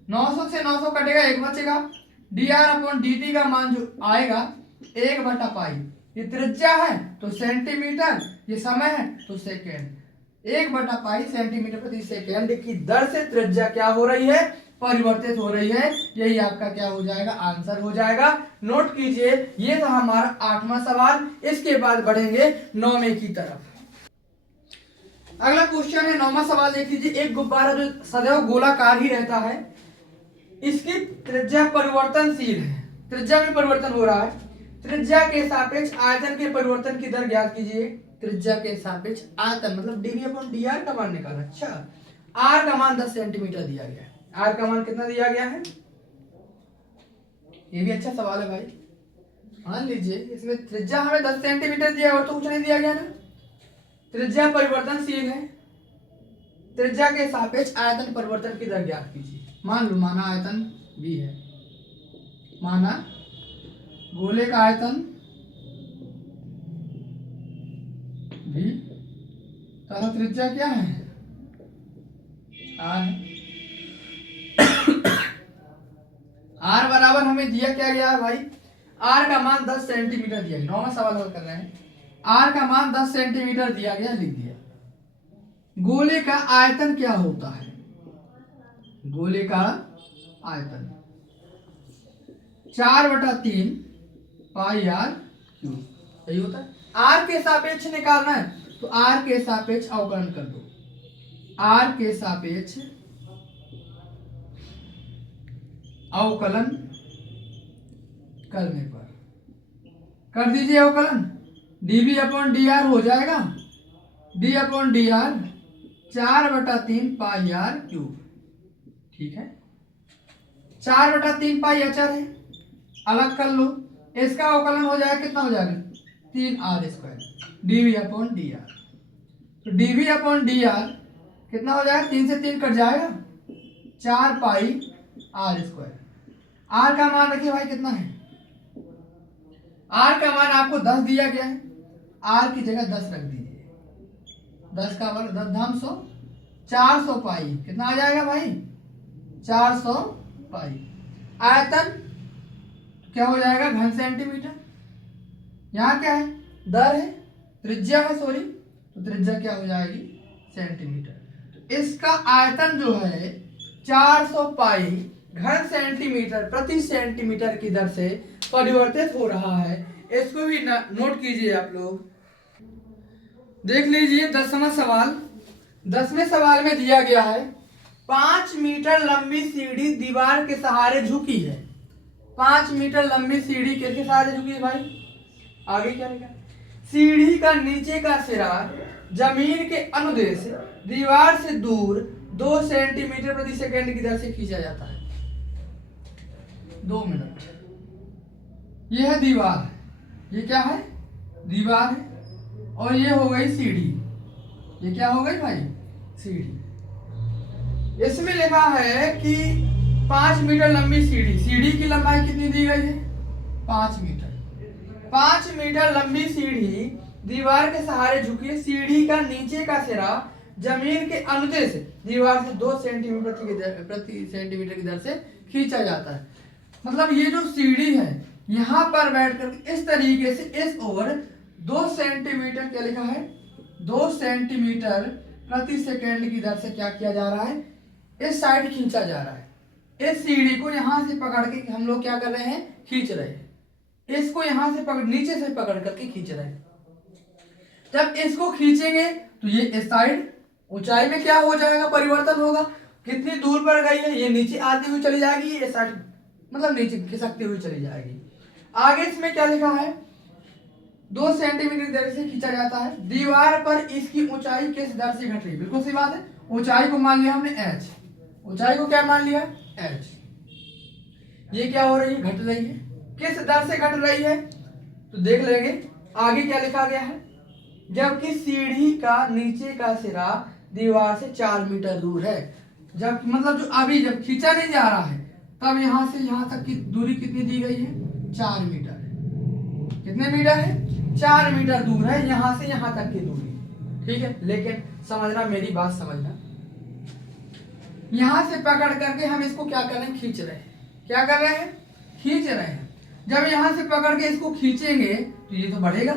900 से 900 कटेगा 1 बचेगा। D R upon D t का मान जो आएगा 1 बटा पाई, ये त्रिज्या है तो सेंटीमीटर, ये समय है तो सेकेंड। 1 बटा पाई सेंटीमीटर प्रति सेकेंड की दर से त्रिज्या क्या हो रही है परिवर्तित हो रही है। यही आपका क्या हो जाएगा आंसर हो जाएगा। नोट कीजिए ये था हमारा 8वां सवाल। इसके बाद बढ़ेंगे 9वें की तरफ। अगला क्वेश्चन है 9वां सवाल देख लीजिए। एक गुब्बारा जो सदैव गोलाकार ही रहता है, इसकी त्रिज्या परिवर्तनशील है, त्रिज्या में परिवर्तन हो रहा है। त्रिज्या के सापेक्ष आयतन के परिवर्तन की दर ज्ञात कीजिए। त्रिज्या के सापेक्ष आयतन मतलब डीवी अपॉन डी आर का मान निकाला। अच्छा आर का मान 10 सेंटीमीटर दिया गया है। आर का मान कितना दिया गया है, ये भी अच्छा सवाल है भाई। मान लीजिए इसमें त्रिज्या हमें 10 सेंटीमीटर दिया और तो कुछ नहीं दिया गया ना। त्रिज्या परिवर्तनशील है, त्रिज्या के सापेक्ष आयतन परिवर्तन की दर ज्ञात कीजिए। मान लो माना आयतन भी है, माना गोले का आयतन भी तथा त्रिज्या क्या है आर है। आर बराबर हमें दिया क्या गया है भाई, आर का मान 10 सेंटीमीटर दिया गया। 9वां सवाल हल कर रहे हैं। आर का मान 10 सेंटीमीटर दिया गया, लिख दिया। गोले का आयतन क्या होता है, गोले का आयतन 4/3 पाई आर क्यूब, सही होता है। आर के सापेक्ष निकालना है तो आर के सापेक्ष अवकलन कर दो। आर के सापेक्ष अवकलन करने पर कर दीजिए अवकलन, डीबी अपॉन डी आर हो जाएगा D upon D r 4/3 pi r cube. ठीक है, 4/3 पाई अचर है, अलग कर लो। इसका अवकलन हो जाएगा कितना हो जाएगा 3r² d v upon D r. तो डीवी अपॉन डी आर कितना हो जाएगा 3 से 3 कट जाएगा 4 पाई r²। आर का मान रखिए भाई कितना है, आर का मान आपको 10 दिया गया है, आर की जगह 10 रख दीजिए। 10 का वर्ग 10 धाम 100 400 पाई कितना आ जाएगा भाई 400 पाई। आयतन क्या हो जाएगा घन सेंटीमीटर। यहाँ क्या है दर है, त्रिज्या है सॉरी, तो त्रिज्या क्या हो जाएगी सेंटीमीटर। तो इसका आयतन जो है 400 पाई घन सेंटीमीटर प्रति सेंटीमीटर की दर से परिवर्तित हो रहा है। इसको भी नोट कीजिए आप लोग। देख लीजिए 10वां सवाल। 10वें सवाल में दिया गया है 5 मीटर लंबी सीढ़ी दीवार के सहारे झुकी है। 5 मीटर लंबी सीढ़ी किसके सहारे झुकी है भाई, आगे क्या लिखा, सीढ़ी का नीचे का सिरा जमीन के अनुदेश दीवार से दूर 2 सेंटीमीटर प्रति सेकंड की दर से खींचा जाता है। 2 मिनट। ये है दीवार, ये क्या है? दीवार है। और ये हो गई सीढ़ी, ये क्या हो गई भाई? सीढ़ी। इसमें लिखा है कि 5 मीटर लंबी सीढ़ी, सीढ़ी की लंबाई कितनी दी गई है? 5 मीटर। 5 मीटर लंबी सीढ़ी दीवार के सहारे झुकी है। सीढ़ी का नीचे का सिरा जमीन के अनुदेश दीवार से 2 सेंटीमीटर प्रति सेंटीमीटर की दर से खींचा जाता है। मतलब ये जो सीढ़ी है यहाँ पर बैठकर इस तरीके से इस ओर 2 सेंटीमीटर, क्या लिखा है? 2 सेंटीमीटर प्रति सेकेंड की दर से क्या किया जा रहा है? इस साइड खींचा जा रहा है। इस सीढ़ी को यहाँ से पकड़ के हम लोग क्या कर रहे हैं? खींच रहे हैं। इसको यहाँ से पकड़, नीचे से पकड़ करके खींच रहे हैं। जब इसको खींचेंगे तो ये इस साइड ऊंचाई में क्या हो जाएगा? परिवर्तन होगा। कितनी दूर पर गई है? ये नीचे आती हुई चली जाएगी, ये साइड मतलब नीचे खिसकती हुई चली जाएगी। आगे इसमें क्या लिखा है? 2 सेंटीमीटर की दर से खींचा जाता है। दीवार पर इसकी ऊंचाई किस दर से घट रही है? बिल्कुल सही बात है। ऊंचाई को मान लिया हमने h, ऊंचाई को क्या मान लिया? h। ये क्या हो रही है? घट रही है। किस दर से घट रही है? तो देख लेंगे आगे क्या लिखा गया है। जबकि सीढ़ी का नीचे का सिरा दीवार से 4 मीटर दूर है। जब मतलब जो अभी जब खींचा नहीं जा रहा है तब यहाँ से यहाँ तक की दूरी कितनी दी गई है? 4 मीटर है। कितने मीटर है? 4 मीटर दूर है यहाँ से यहाँ तक की दूरी। ठीक है, लेकिन समझना, मेरी बात समझना। यहाँ से पकड़ करके हम इसको क्या कर रहे हैं? खींच रहे हैं। क्या कर रहे हैं? खींच रहे हैं। जब यहाँ से पकड़ के इसको खींचेंगे तो ये तो बढ़ेगा।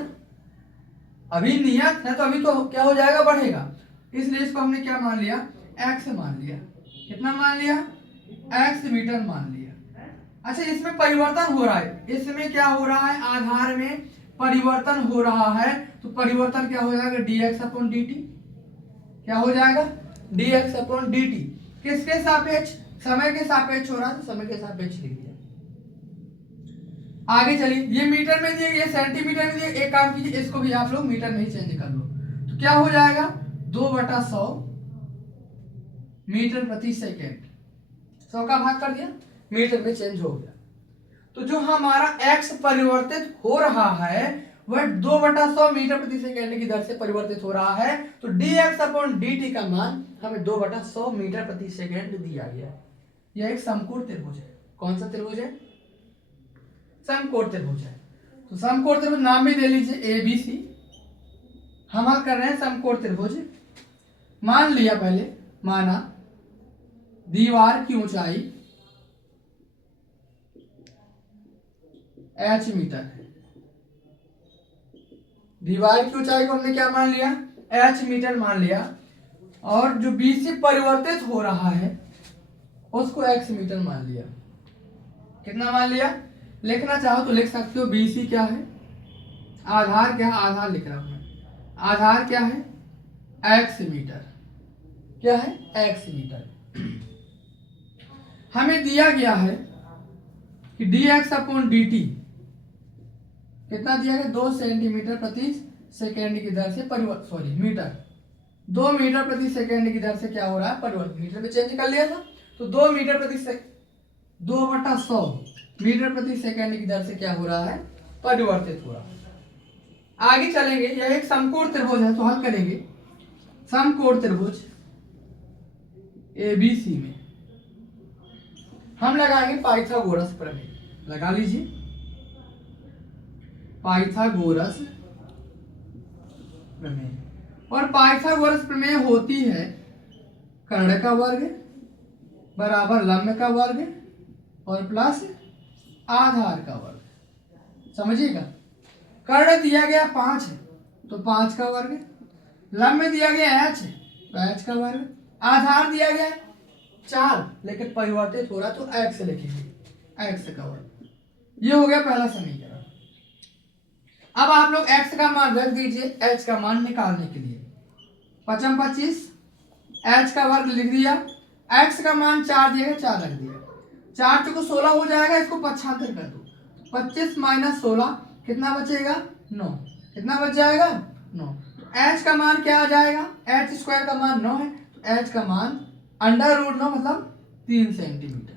अभी नियत है तो अभी तो क्या हो जाएगा? बढ़ेगा। इसलिए इसको हमने क्या मान लिया? x मान लिया। कितना मान लिया? x मीटर मान लिया। अच्छा, इसमें परिवर्तन हो रहा है। इसमें क्या हो रहा है? आधार में परिवर्तन हो रहा है। तो परिवर्तन क्या हो जाएगा? dx upon dt। क्या हो जाएगा? dx upon dt। किसके सापेक्ष? समय के सापेक्ष हो रहा है, तो समय के सापेक्ष लिख दिया। आगे चलिए, ये मीटर में दिए, ये सेंटीमीटर में दिए। एक काम कीजिए, इसको भी आप लोग मीटर में ही चेंज कर लो। तो क्या हो जाएगा? 2/100 मीटर प्रति सेकेंड। 100 का भाग कर दिया, मीटर में चेंज हो गया। तो जो हमारा x परिवर्तित हो रहा है वह 2/100 मीटर प्रति सेकेंड की दर से परिवर्तित हो रहा है। तो dx अपॉन dt का मान हमें 2/100 मीटर प्रति सेकेंड दिया गया है। यह एक समकोण त्रिभुज है। कौन सा त्रिभुज है? समकोण त्रिभुज है। तो समकोण त्रिभुज नाम भी दे लीजिए ABC। हम हल कर रहे हैं समकोण त्रिभुज। मान लिया, पहले माना दीवार की ऊंचाई h मीटर है। दीवार की ऊंचाई को हमने क्या मान लिया? h मीटर मान लिया। और जो BC परिवर्तित हो रहा है उसको x मीटर मान लिया। कितना मान लिया? लिखना चाहो तो लिख सकते हो। BC क्या है? आधार क्या है? आधार लिख रहा हूं मैं। आधार क्या है? x metre. क्या है? x metre. हमें दिया गया है कि dx अपॉन dt कितना दिया गया? 2 सेंटीमीटर प्रति सेकेंड की दर से मीटर 2 मीटर प्रति सेकेंड की दर से क्या हो रहा है? परिवर्तन। मीटर में चेंज कर लिया था, तो 2 मीटर प्रति 2/100 मीटर प्रति सेकेंड की दर से क्या हो रहा है? परिवर्तित हो रहा है। आगे चलेंगे, यह एक समकोण त्रिभुज है, तो हल करेंगे। समकोण त्रिभुज ABC में हम लगाएंगे पाइथागोरस प्रमेय। लगा लीजिए, पाइथागोरस प्रमेय। और पाइथागोरस प्रमेय होती है कर्ण का वर्ग बराबर लंब का वर्ग और प्लस आधार का वर्ग। समझिएगा, कर्ण दिया गया 5 है तो 5 का वर्ग, लंब दिया गया h है तो h का वर्ग, आधार दिया गया 4 लेकिन परिवर्तित हो रहा तो x लिखेंगे, x का वर्ग। ये हो गया पहला समीकरण। अब आप लोग x का मान रख दीजिए h का मान निकालने के लिए। 5 25 h का वर्ग लिख दिया, x का मान 4 दिया, 4 रख दिया। 4 को 16 हो जाएगा, इसको 75 कर दो। 25 माइनस 16 कितना बचेगा? 9। कितना बच जाएगा? 9। तो h का मान क्या आ जाएगा? h स्क्वायर का मान 9 है, तो h का मान अंडर रूट 9 मतलब 3 सेंटीमीटर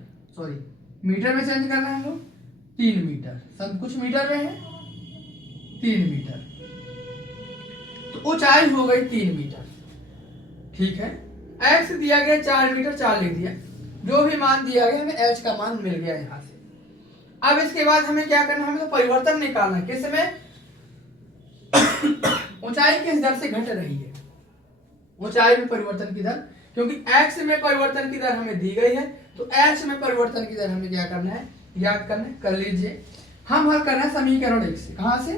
मीटर में चेंज करना है हम लोग, 3 मीटर, सब कुछ मीटर में है, 3 मीटर। तो ऊंचाई हो गई 3 मीटर, ठीक है। एक्स दिया गया 4 मीटर, 4 लिख दिया, जो भी मान दिया गया हमें एच का मान मिल गया यहाँ से। अब इसके बाद हमें क्या करना है, हमें तो परिवर्तन निकालना है, किसमें, ऊंचाई किस दर से घट रही है, ऊंचाई में परिवर्तन की दर, क्योंकि x में परिवर्तन की दर हमें दी गई है, तो h में परिवर्तन की दर हमें क्या करना है, याद करना है। कर लीजिए, हम हल करना है समीकरण 1 से। कहां से,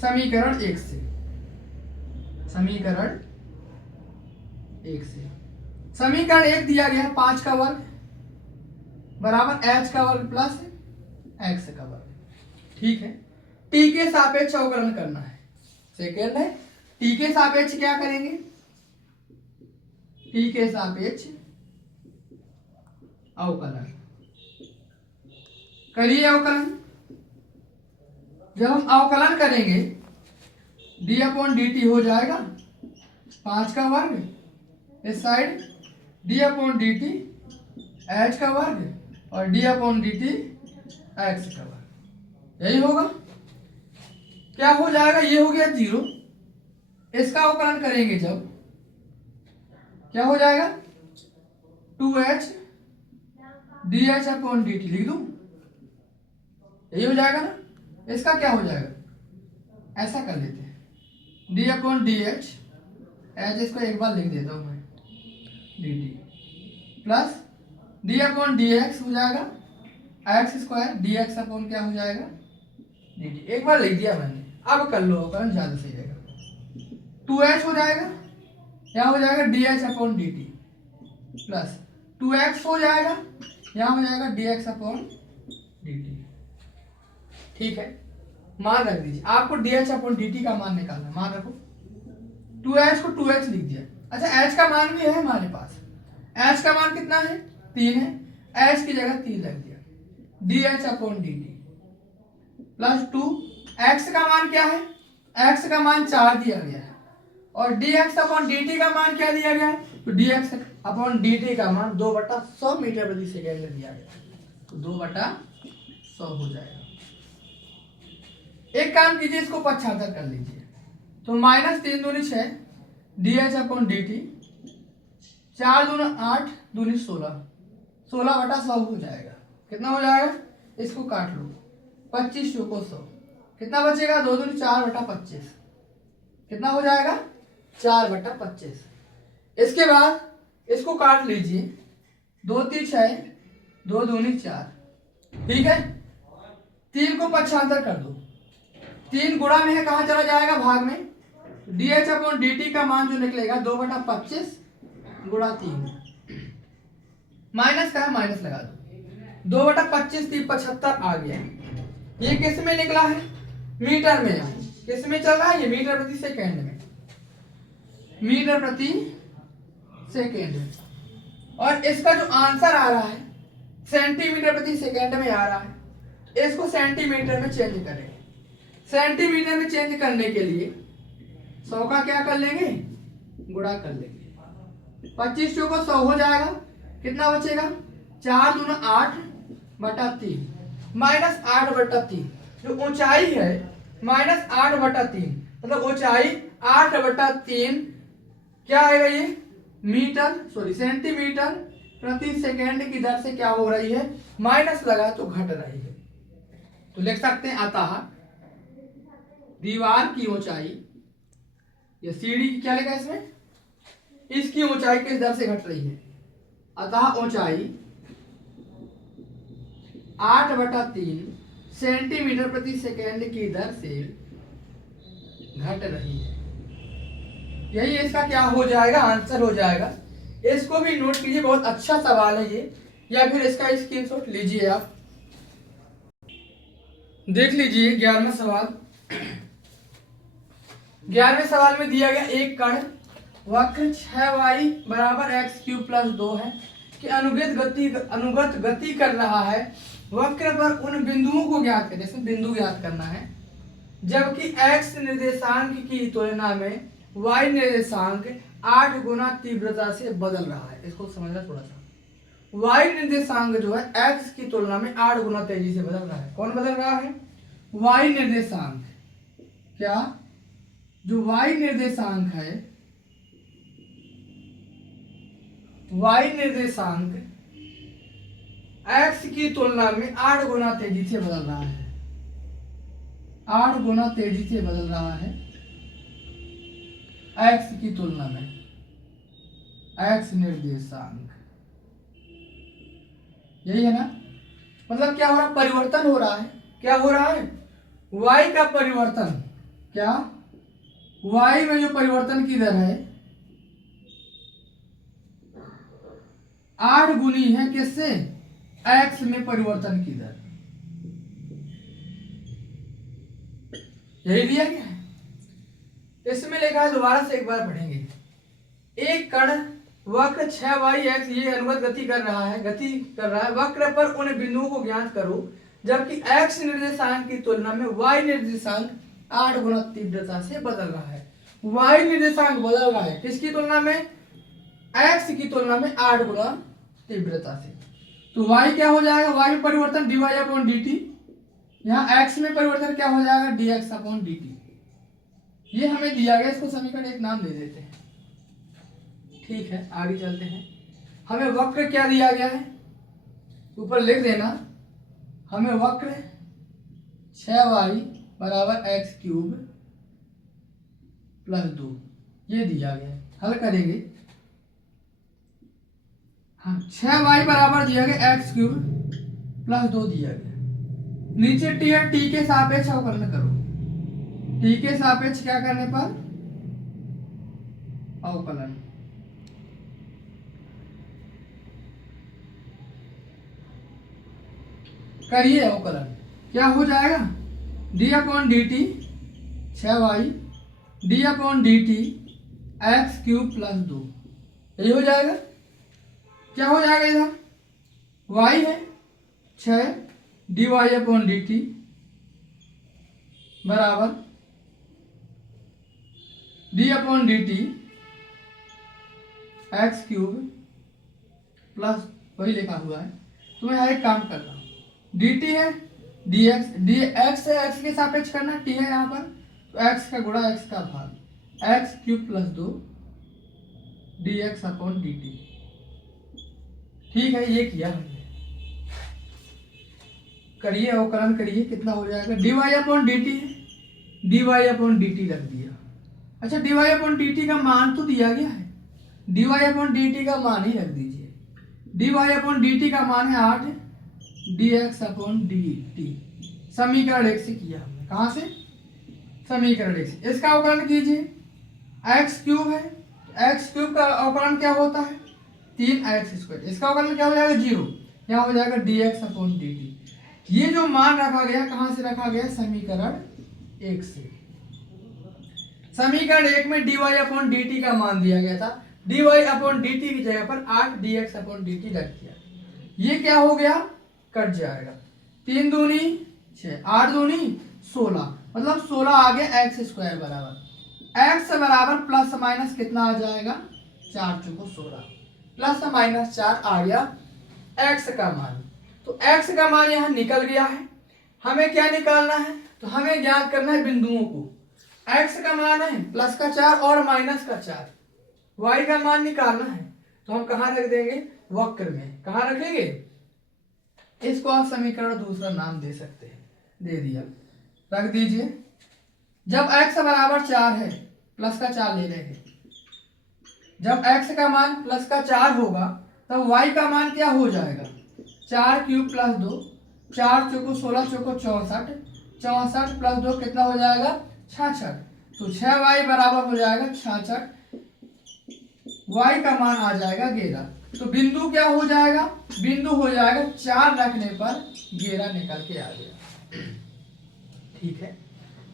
समीकरण 1 से, समीकरण 1 से। समीकरण 1 दिया गया है 5 का वर्ग बराबर h का वर्ग प्लस x का वर्ग, ठीक है। t के सापेक्ष अवकलन करना है, सेकेंड है। t के सापेक्ष क्या करेंगे, t के सापेक्ष अवकलन करिए। अवकलन जब हम अवकलन करेंगे d अपॉन dt हो जाएगा 5 का वर्ग इस side, d upon dt h का वर्ग और d अपॉन dt x का वर्ग, यही होगा। क्या हो जाएगा, ये हो गया 0। इसका अवकलन करेंगे जब, क्या हो जाएगा, 2h dh अपॉन dt लिख दूं, यही हो जाएगा ना। इसका क्या हो जाएगा, ऐसा कर लेते हैं, d अपॉन डी एच, इसको एक बार लिख देता हूं मैं, dt plus d upon D x हो जाएगा x square, D x upon क्या हो जाएगा dt, एक बार लिख दिया मैंने। अब कर लो अवकलन, ज्यादा सही रहेगा। 2h हो जाएगा, यहाँ हो जाएगा dh upon dt plus 2x हो जाएगा, यहाँ हो जाएगा dx अपॉन dt, ठीक है। मान रख दीजिए, आपको dh अपॉन dt का मान निकालना है, मान रखो। 2h को 2h लिख दिया। अच्छा h का मान भी है हमारे पास, h का मान कितना है, 3 है, h की जगह 3 रख दिया, dh upon dt plus 2, x का मान क्या है, x का मान 4 दिया गया है और dx अपॉन dt का मान क्या दिया गया है, तो dx अपॉन dt का मान 2/100 मीटर प्रति सेकेंड में दिया गया है, तो 2/100 हो जाएगा। एक काम कीजिए, इसको 75 कर लीजिए, तो -3 दूनी 6 dh अपॉन dt, 4 दूना 8 दूनी 16, 16/100 हो जाएगा। कितना हो जाएगा, इसको काट लो, 25 को 100, कितना बचेगा, 2 दूनी 4/25, कितना हो जाएगा 4/25। इसके बाद इसको काट लीजिए, 2 3 6, 2 दूनी 4, ठीक है। 3 को 75 कर दो, 3 गुणा में है, कहाँ चला जाएगा, भाग में, dh अपॉन dt का मान जो निकलेगा 2/25 गुणा 3, माइनस का है माइनस लगा दो, 2/25 3 75 आ गया। ये किस में निकला है, मीटर में, किस में चल रहा है, ये मीटर प्रति सेकेंड में, मीटर प्रति सेकेंड में। और इसका जो आंसर आ रहा है सेंटीमीटर प्रति सेकेंड में आ रहा है, इसको सेंटीमीटर में चेंज करेंगे। सेंटीमीटर में चेंज करने के लिए 100 का क्या कर लेंगे, गुणा कर लेंगे, 25 को 100 हो जाएगा, कितना बचेगा, 4 दूना 8/3 -8/3, जो ऊंचाई है -8/3, मतलब ऊंचाई 8/3 क्या आएगा, ये सेंटीमीटर प्रति सेकेंड की दर से क्या हो रही है, माइनस लगा तो घट रही है। तो लिख सकते हैं, अतः दीवार की ऊंचाई, या सीढ़ी की क्या लिखा है इसमें, इसकी ऊंचाई किस दर से घट रही है, अतः ऊंचाई 8/3 सेंटीमीटर प्रति सेकेंड की दर से घट रही है। यही इसका क्या हो जाएगा, आंसर हो जाएगा। इसको भी नोट कीजिए, बहुत अच्छा सवाल है ये, या फिर इसका स्क्रीनशॉट लीजिए आप, देख लीजिए। 11वां सवाल, 11वें सवाल में दिया गया एक कण वक्र 6y बराबर x³ + 2 है कि अनुगत गति कर रहा है, वक्र पर उन बिंदुओं को ज्ञात करें, इसमें बिंदु ज्ञात करना है, जबकि x निर्देशांक की तुलना में y निर्देशांक 8 गुना तीव्रता से बदल रहा है। इसको समझना थोड़ा सा, y निर्देशांक जो है x की तुलना में 8 गुना तेजी से बदल रहा है। कौन बदल रहा है? y निर्देशांक। क्या? जो y निर्देशांक है, y निर्देशांक x की तुलना में 8 गुना तेजी से बदल रहा है। 8 गुना तेजी से बदल रहा है x की तुलना में। x निर्देशांक यही है ना? मतलब क्या हो रहा है? परिवर्तन हो रहा है। क्या हो रहा है? y का परिवर्तन। क्या? y में जो परिवर्तन की दर है 8 गुनी है किससे? x में परिवर्तन की दर। यही दिया गया है। इसमें लिखा है, दोबारा से एक बार पढ़ेंगे। एक कण वक्र 6y(x) ये अनुगत गति कर रहा है वक्र पर उन बिंदुओं को ज्ञात करो जबकि x निर्देशांक की तुलना में y निर्देशांक 8 गुना तीव्रता से बदल रहा है। y निर्देशांक बदल रहा है किसकी तुलना में? x की तुलना में 8 गुना तीव्रता से। तो y क्या हो जाएगा? y में परिवर्तन dy/dt। यहाँ x में परिवर्तन क्या हो जाएगा? dx/dt। ये हमें दिया गया, इसको समीकरण एक नाम दे देते हैं। ठीक है, आगे चलते हैं। हमें वक्र क्या दिया गया है? ऊपर लिख देना। हमें वक्र 6y बराबर x³ + 2 ये दिया गया है। हल करेंगे। हाँ, 6y बराबर दिया गया x³ + 2 दिया गया। नीचे t है, t के सापेक्ष अवकलन करो। t के सापेक्ष क्या करने पर? अवकलन। करिए अवकलन। क्या हो जाएगा? d/dt 6y d/dt x³ + 2 यही हो जाएगा। क्या हो जाएगा? इधर y है 6 dy/dt बराबर d/dt x³ प्लस वही लिखा हुआ है। तो मैं यहाँ एक काम कर रहा हूँ, dt है dx है, x के सापेक्ष करना, t है यहाँ पर, तो x का गुणा x का भाग x³ + 2 dx/dt। ठीक है, ये किया हमने। करिए अवकलन करिए, कितना हो जाएगा? dy/dt है, dy/dt रख दिया। अच्छा, dy/dt का मान तो दिया गया है, dy/dt का मान ही रख दीजिए। dy/dt का मान है 8 dx/dt। समीकरण 1 से किया हमने। कहाँ से? समीकरण 1 से। इसका अवकलन कीजिए। x³ है, x³ का अवकलन क्या होता है? 3x²। इसका अवकलन क्या हो जाएगा? 0। यहाँ हो जाएगा dx/dt। ये जो मान रखा गया, कहाँ से रखा गया? समीकरण 1 से। समीकरण 1 में dy/dt का मान दिया गया था, dy/dt की जगह पर 8 dx/dt रख दिया। ये क्या हो गया? कट जाएगा। 3 दूनी 6, 8 दूनी 16, मतलब 16 आ गया x² बराबर। x बराबर प्लस माइनस कितना आ जाएगा? 4 चौको 16 प्लस माइनस 4 आ गया x का मान। तो x का मान यहाँ निकल गया है। हमें क्या निकालना है? तो हमें ज्ञात करना है बिंदुओं को। x का मान है +4 और -4, y का मान निकालना है। तो हम कहाँ रख देंगे? वक्र में। कहाँ रखेंगे? इसको आप समीकरण दूसरा नाम दे सकते हैं, दे दिया, रख दीजिए। जब x बराबर 4 है, +4 ले लेंगे। जब x का मान +4 होगा तब y का मान क्या हो जाएगा? 4³ + 2, 4 चौको 16 चौको 64, 64 + 2 कितना हो जाएगा? 66। तो 6y बराबर हो जाएगा 66, y का मान आ जाएगा 11। तो बिंदु क्या हो जाएगा? बिंदु हो जाएगा 4 रखने पर 11 निकल के आ गया। ठीक है,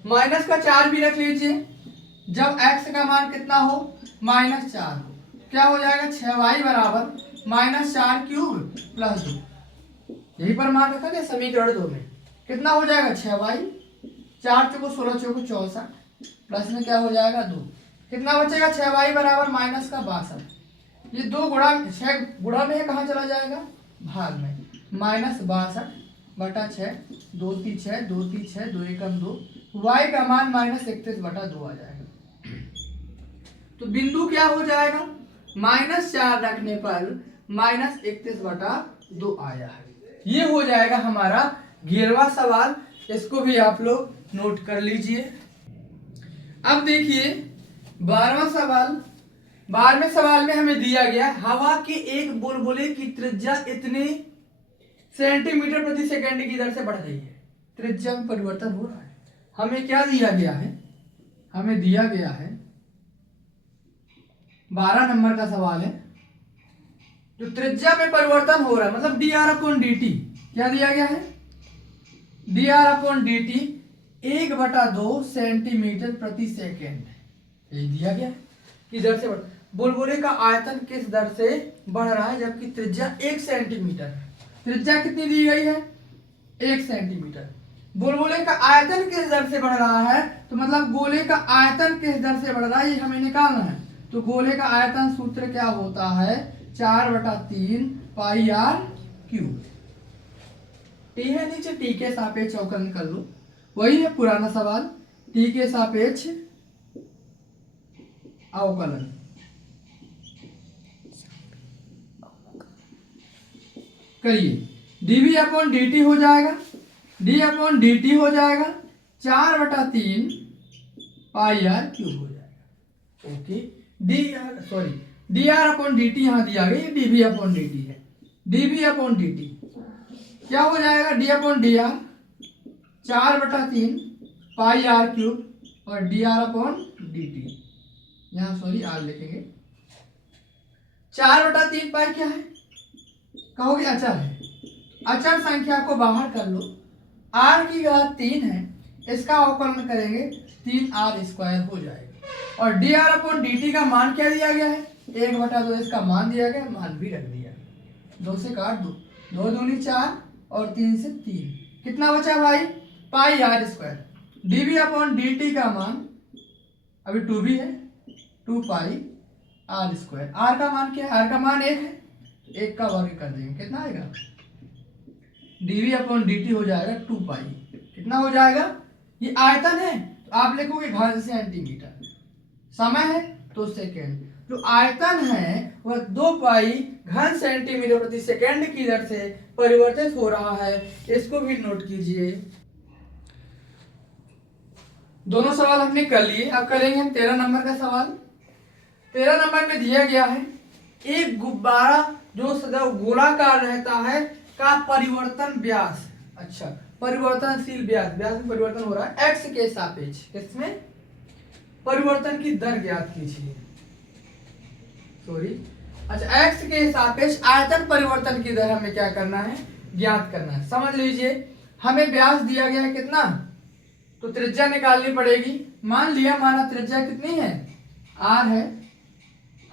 -4 भी रख लीजिए। जब x का मान कितना हो? -4 हो, क्या हो जाएगा? 6y बराबर -4³ + 2। यही पर मान रखा गया समीकरण 2 में। कितना हो जाएगा? 6y, 4 चौको 16 चौको 64 प्लस में क्या हो जाएगा? 2। कितना बचेगा? 6y बराबर -62। ये 2 गुणा 6 गुणा में है, कहाँ चला जाएगा, भाग में, -62/6, 2 3 6, 2 3 6, 2 एकम 2, y का मान -31/2 आ जाएगा। तो बिंदु क्या हो जाएगा, -4 रखने पर -31/2 आया है। ये हो जाएगा हमारा 11वां सवाल, इसको भी आप लोग नोट कर लीजिए। अब देखिए 12वां सवाल। 12वें सवाल में हमें दिया गया हवा के एक बुलबुले की त्रिज्या इतने सेंटीमीटर प्रति सेकंड की दर से बढ़ रही है, त्रिज्या में परिवर्तन हो रहा है। हमें क्या दिया गया है, हमें दिया गया है 12 नंबर का सवाल है, जो त्रिज्या में परिवर्तन हो रहा है, मतलब dr/dt क्या दिया गया है, dr/dt 1/2 सेंटीमीटर प्रति सेकेंड ये दिया गया है कि दर से बुलबुले का आयतन किस दर से बढ़ रहा है, जबकि त्रिज्या 1 सेंटीमीटर है। त्रिज्या कितनी दी गई है, 1 सेंटीमीटर। बुलबुले का आयतन किस दर से बढ़ रहा है, तो मतलब गोले का आयतन किस दर से बढ़ रहा है ये हमें निकालना है। तो गोले का आयतन सूत्र क्या होता है, 4/3 πr3। टी है नीचे, टी के सापेक्ष अवकलन कर लो, वही है पुराना सवाल, टी के सापेक्ष अवकलन। करिए, dv/dt हो जाएगा, d/dt हो जाएगा 4/3 πr3 हो जाएगा। ओके, dr/dt यहाँ दिया गया, ये dv/dt है। dv/dt क्या हो जाएगा, d/dr 4/3 πr3 और dr/dt यहाँ सॉरी आर लिखेंगे। 4/3 पाई क्या है, कहोगे अचर है, अचर संख्या को बाहर कर लो, r की घात 3 है, इसका अवकलन करेंगे 3r² हो जाएगा। और dr/dt का मान क्या दिया गया है, 1/2 इसका मान दिया गया, मान भी रख दिया, 2 से काट दो, 2 दूनी 4 और 3 से 3, कितना बचा भाई, πr²। dv/dt का मान अभी 2 भी है, 2 πr²। r का मान क्या है, r का मान 1 है, 1 का वर्ग कर देंगे, कितना आएगा, dv/dt हो जाएगा 2 पाई, कितना हो जाएगा, ये आयतन है तो आप लिखोगे घन सेंटीमीटर, समय है तो सेकेंड, जो आयतन है वह 2 पाई घन सेंटीमीटर प्रति सेकेंड की दर से परिवर्तित हो रहा है, इसको भी नोट कीजिए। दोनों सवाल हमने कर लिए, अब करेंगे हम 13 नंबर का सवाल। 13 नंबर में दिया गया है एक गुब्बारा जो सदैव गोलाकार रहता है का परिवर्तन व्यास, अच्छा परिवर्तनशील व्यास, व्यास में परिवर्तन हो रहा है x के सापेक्ष, किसमें, परिवर्तन की दर ज्ञात कीजिए, सॉरी अच्छा x के सापेक्ष आयतन परिवर्तन की दर हमें क्या करना है, ज्ञात करना है। समझ लीजिए हमें व्यास दिया गया है कितना, तो त्रिज्या निकालनी पड़ेगी। मान लिया माना त्रिज्या कितनी है, r है,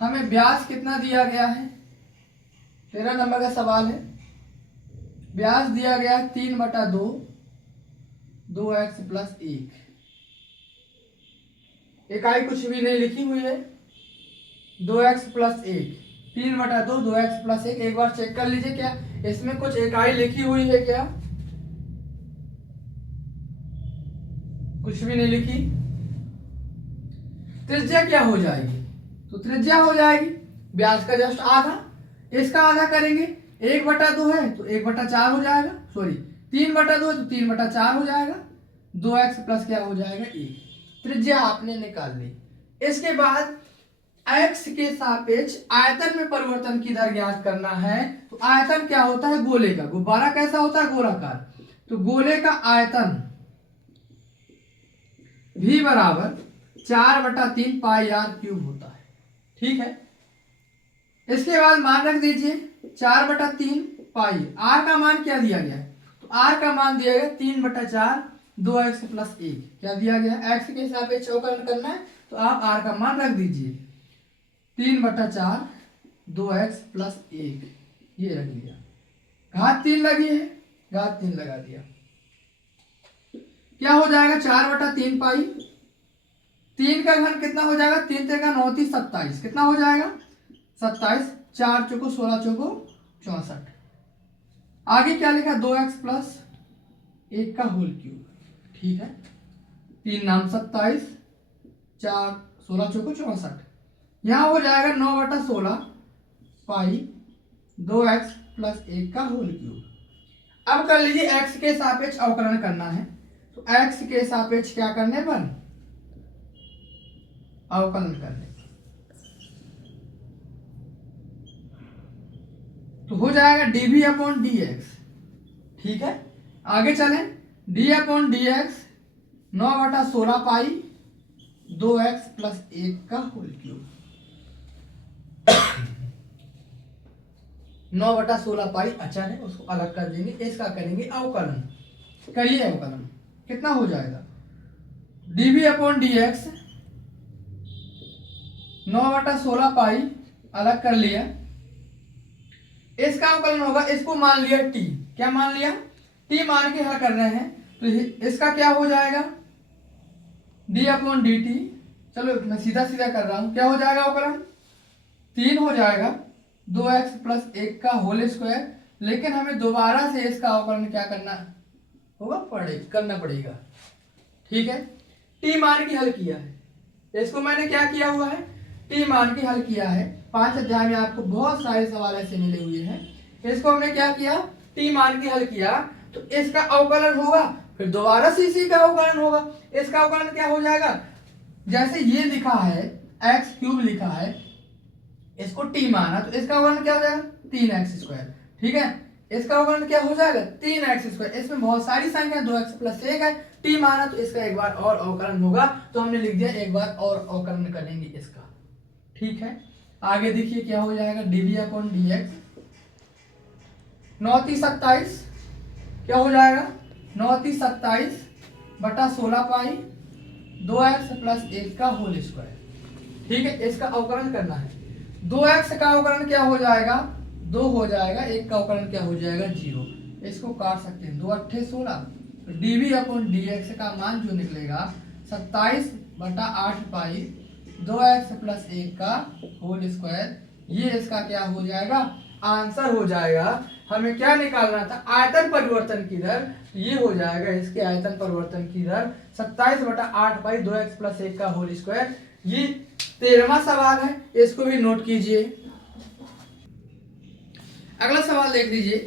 हमें व्यास कितना दिया गया है, 13 नंबर का सवाल है, व्यास दिया गया 3/2 2x + 1, इकाई कुछ भी नहीं लिखी हुई है, 2x + 1, 3/2 2x + 1। एक बार चेक कर लीजिए क्या इसमें कुछ इकाई लिखी हुई है क्या, कुछ भी नहीं लिखी। त्रिज्या क्या हो जाएगी, तो त्रिज्या हो जाएगी व्यास का जस्ट आधा, इसका आधा करेंगे, 1/2 है तो 1/4 हो जाएगा, सॉरी 3/2 है तो 3/4 हो जाएगा, 2x + क्या हो जाएगा 1, त्रिज्या आपने निकाल ली। इसके बाद x के सापेक्ष आयतन में परिवर्तन की दर ज्ञात करना है। तो आयतन क्या होता है, गोले का, गुब्बारा कैसा होता है, गोलाकार, तो गोले का आयतन v बराबर 4/3 πr³ होता है, ठीक है। इसके बाद मान रख दीजिए 4/3 पाई, r का मान क्या दिया गया है, तो r का मान दिया गया 3/4 2x + 1, क्या दिया गया, x के सापेक्ष अवकलन करना है तो आप r का मान रख दीजिए 3/4 2x + 1, ये रख दिया, घात 3 लगी है, घात 3 लगा दिया, क्या हो जाएगा 4/3 पाई, 3 का घन कितना हो जाएगा, 3 × 9 = 27, कितना हो जाएगा 27, 4 चौको 16 चौको 64। आगे क्या लिखा, 2x प्लस 1 का होल क्यूब। ठीक है, 3 नाम 27, 4 16 चौको 64। यहाँ हो जाएगा 9/16 पाई 2x प्लस 1 का होल क्यूब। अब कर लीजिए x के सापेक्ष अवकलन करना है, तो x के सापेक्ष क्या करने पर अवकलन करने पर तो हो जाएगा dv अपॉन dx। ठीक है, आगे चलें, d अपॉन dx 9/16 पाई 2x प्लस 1 का होल क्यूब। 9/16 पाई अचर है, उसको अलग कर देंगे, इसका करेंगे अवकलन। करिए अवकलन, कितना हो जाएगा, dv अपॉन dx 9/16 पाई अलग कर लिया, इसका अवकलन होगा, इसको मान लिया t, क्या मान लिया, t मान के हल कर रहे हैं, तो इसका क्या हो जाएगा d अपॉन dt। चलो मैं सीधा सीधा कर रहा हूं, क्या हो जाएगा अवकलन, 3 हो जाएगा 2x प्लस 1 का होल स्क्वायर। लेकिन हमें दोबारा से इसका अवकलन क्या करना होगा, करना पड़ेगा। ठीक है, t मान के हल किया है, इसको मैंने क्या किया हुआ है, t मान के हल किया है। 5 अध्याय में आपको बहुत सारे सवाल ऐसे मिले हुए हैं, इसको हमने क्या किया, t मान के हल किया, तो इसका अवकलन होगा, फिर दोबारा से इसी का अवकलन होगा। इसका अवकलन क्या हो जाएगा, जैसे ये लिखा है x क्यूब लिखा है, इसको t माना, तो इसका अवकलन क्या हो जाएगा 3x स्क्वायर। ठीक है, इसका अवकलन क्या हो जाएगा 3x स्क्वायर। इसमें बहुत सारी संख्या 2x प्लस 1 है, t माना तो इसका एक बार और अवकलन होगा, तो हमने लिख दिया एक बार और अवकलन करेंगे इसका। ठीक है, आगे देखिए क्या हो जाएगा, dv अपॉन dx 9×27 क्या हो जाएगा, 9×27/16 पाई 2x प्लस 1 का होल स्क्वायर। ठीक है, इसका अवकलन करना है, 2x का अवकलन क्या हो जाएगा 2 हो जाएगा, 1 का अवकलन क्या हो जाएगा 0। इसको काट सकते हैं, 2 8 16, dv अपॉन dx का मान जो निकलेगा 27/8 पाई 2x प्लस 1 का होल स्क्वायर। ये इसका क्या हो जाएगा, आंसर हो जाएगा। हमें क्या निकालना था, आयतन परिवर्तन की दर, ये हो जाएगा इसके आयतन परिवर्तन की दर 27/8 पाई 2x प्लस 1 का होल स्क्वायर। ये 13वां सवाल है, इसको भी नोट कीजिए। अगला सवाल देख लीजिए,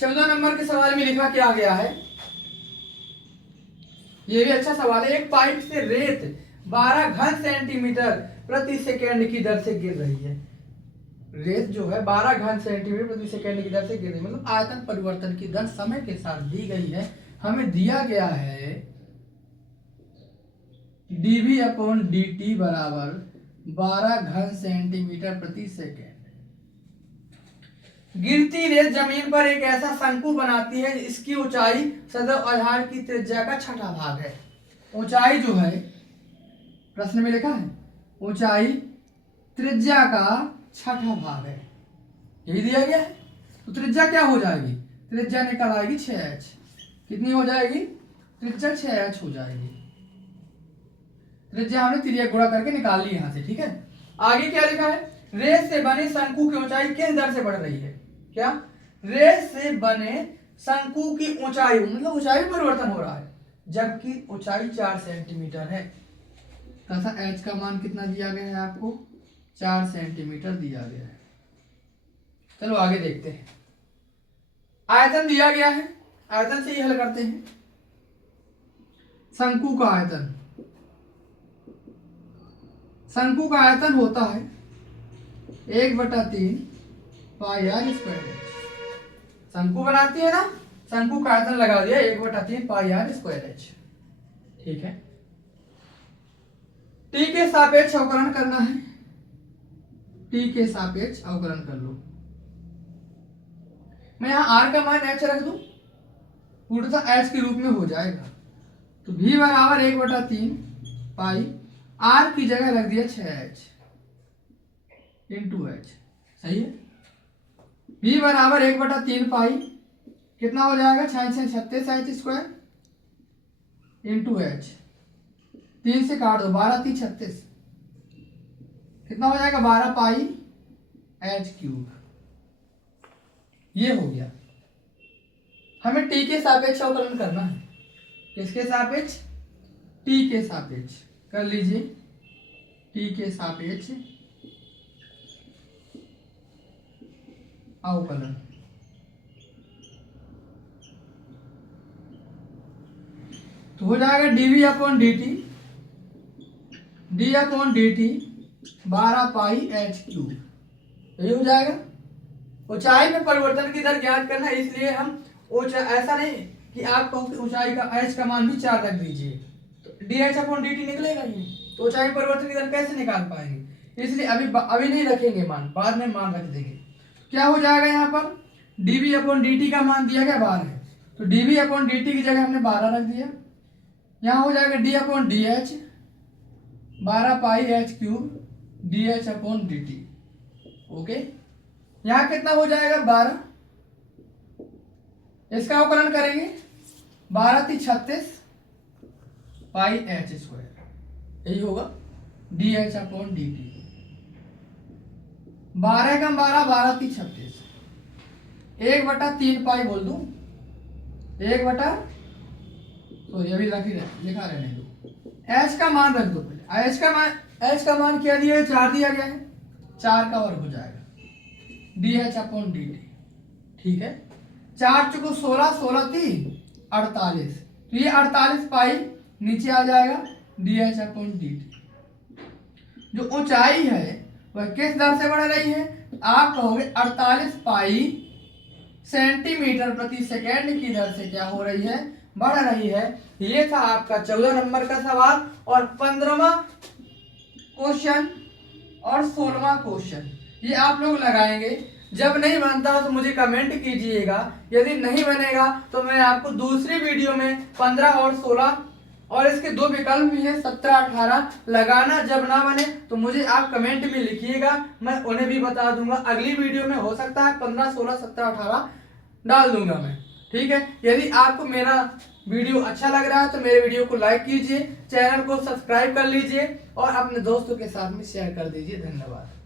14 नंबर के सवाल में लिखा क्या गया है, ये भी अच्छा सवाल है। एक पाइप से रेत 12 घन सेंटीमीटर प्रति सेकेंड की दर से गिर रही है। रेत जो है 12 घन सेंटीमीटर प्रति सेकेंड की दर से गिर रही है, मतलब आयतन परिवर्तन की दर समय के साथ दी गई है। हमें दिया गया है dv अपॉन dt बराबर 12 घन सेंटीमीटर प्रति सेकेंड। गिरती रेत जमीन पर एक ऐसा शंकु बनाती है, इसकी ऊंचाई सदैव आधार की त्रिज्या का छठा भाग है। ऊंचाई जो है प्रश्न में लिखा है, ऊंचाई त्रिज्या का छठा भाग है, यही दिया गया है। तो त्रिज्या क्या हो जाएगी, त्रिज्या निकल आएगी 6h। कितनी हो जाएगी, त्रिज्या 6h हो जाएगी। त्रिज्या हमने त्रिज्या गुणा करके निकाल ली यहां से। ठीक है, आगे क्या लिखा है, रेत से बने शंकु की ऊंचाई किस दर से बढ़ रही है। क्या, रेत से बने शंकु की ऊंचाई, मतलब ऊंचाई में परिवर्तन हो रहा है, जबकि ऊंचाई 4 सेंटीमीटर है, तथा h का मान कितना दिया गया है आपको, 4 सेंटीमीटर दिया गया है। चलो आगे देखते हैं, आयतन दिया गया है, आयतन से ही हल करते हैं। शंकु का आयतन, शंकु का आयतन होता है 1/3 पाई आर स्क्वायर। शंकु बनाती है ना, शंकु का आयतन लगा दिया 1/3 पाई आर स्क्वायर एच। ठीक है, टी के सापेक्ष अवकलन करना है, टी के सापेक्ष अवकलन कर लो। मैं यहां आर का मान एच रख दूं, पूर्णतः एच के रूप में हो जाएगा, तो v बराबर 1/3 पाई, आर की जगह रख दिया 6h इंटू एच। सही है, v बराबर 1/3 पाई, कितना हो जाएगा 6 36 h स्क्वायर इंटू एच, 3 से काट दो, 12 3 36, कितना हो जाएगा 12 पाई एच क्यूब। ये हो गया। हमें टी के सापेक्ष अवकलन करना है। किसके सापेक्ष? टी के सापेक्ष। कर लीजिए, टी के सापेक्ष अवकलन। तो हो जाएगा d v upon D t, d upon D t 12 pi H cube. यही हो जाएगा। ऊंचाई में परिवर्तन की दर ज्ञात करना है, इसलिए हम ऐसा नहीं कि आप कहो कि ऊंचाई का एच का मान भी 4 रख दीजिए तो D H upon D T निकलेगा ही। तो ऊंचाई परिवर्तन की दर कैसे निकाल पाएंगे? इसलिए अभी नहीं रखेंगे मान, बाद में मान रख देंगे। क्या हो जाएगा यहाँ पर? डीवी अपॉन डी टी का मान दिया गया 12 है, तो डीवी अपॉन डी टी की जगह हमने 12 रख दिया। यहाँ हो जाएगा D upon D H 12 pi H cube D H upon D T. Okay, यहाँ कितना हो जाएगा? 12। इसका अवकलन करेंगे, 12 × 36 पाई एच स्क्वायर। यही होगा D H upon D t. 12 कम 12, 12 × 36, 1/3 पाई बोल दूं, 1/, सॉरी अभी लिखा रहने दो। एच का मान रख दो पहले। एच का मान क्या दिया है? 4 दिया गया है, 4 का वर्ग हो जाएगा D H upon D T. ठीक है, 4 × 16, 16 × 3 48, तो ये 48 पाई नीचे आ जाएगा D H upon D T. जो ऊंचाई है वह किस दर से बढ़ रही है? आप कहोगे 48 पाई सेंटीमीटर प्रति सेकेंड की दर से क्या हो रही है? बढ़ रही है। ये था आपका 14 नंबर का सवाल और 15वां क्वेश्चन और 16वां क्वेश्चन ये आप लोग लगाएंगे। जब नहीं बनता हो तो मुझे कमेंट कीजिएगा, यदि नहीं बनेगा तो मैं आपको दूसरी वीडियो में 15 और 16 और इसके 2 विकल्प भी हैं 17, 18 लगाना। जब ना बने तो मुझे आप कमेंट में लिखिएगा, मैं उन्हें भी बता दूंगा। अगली वीडियो में हो सकता है 15, 16, 17, 18 डाल दूंगा मैं। ठीक है, यदि आपको मेरा वीडियो अच्छा लग रहा है तो मेरे वीडियो को लाइक कीजिए, चैनल को सब्सक्राइब कर लीजिए और अपने दोस्तों के साथ में शेयर कर दीजिए। धन्यवाद।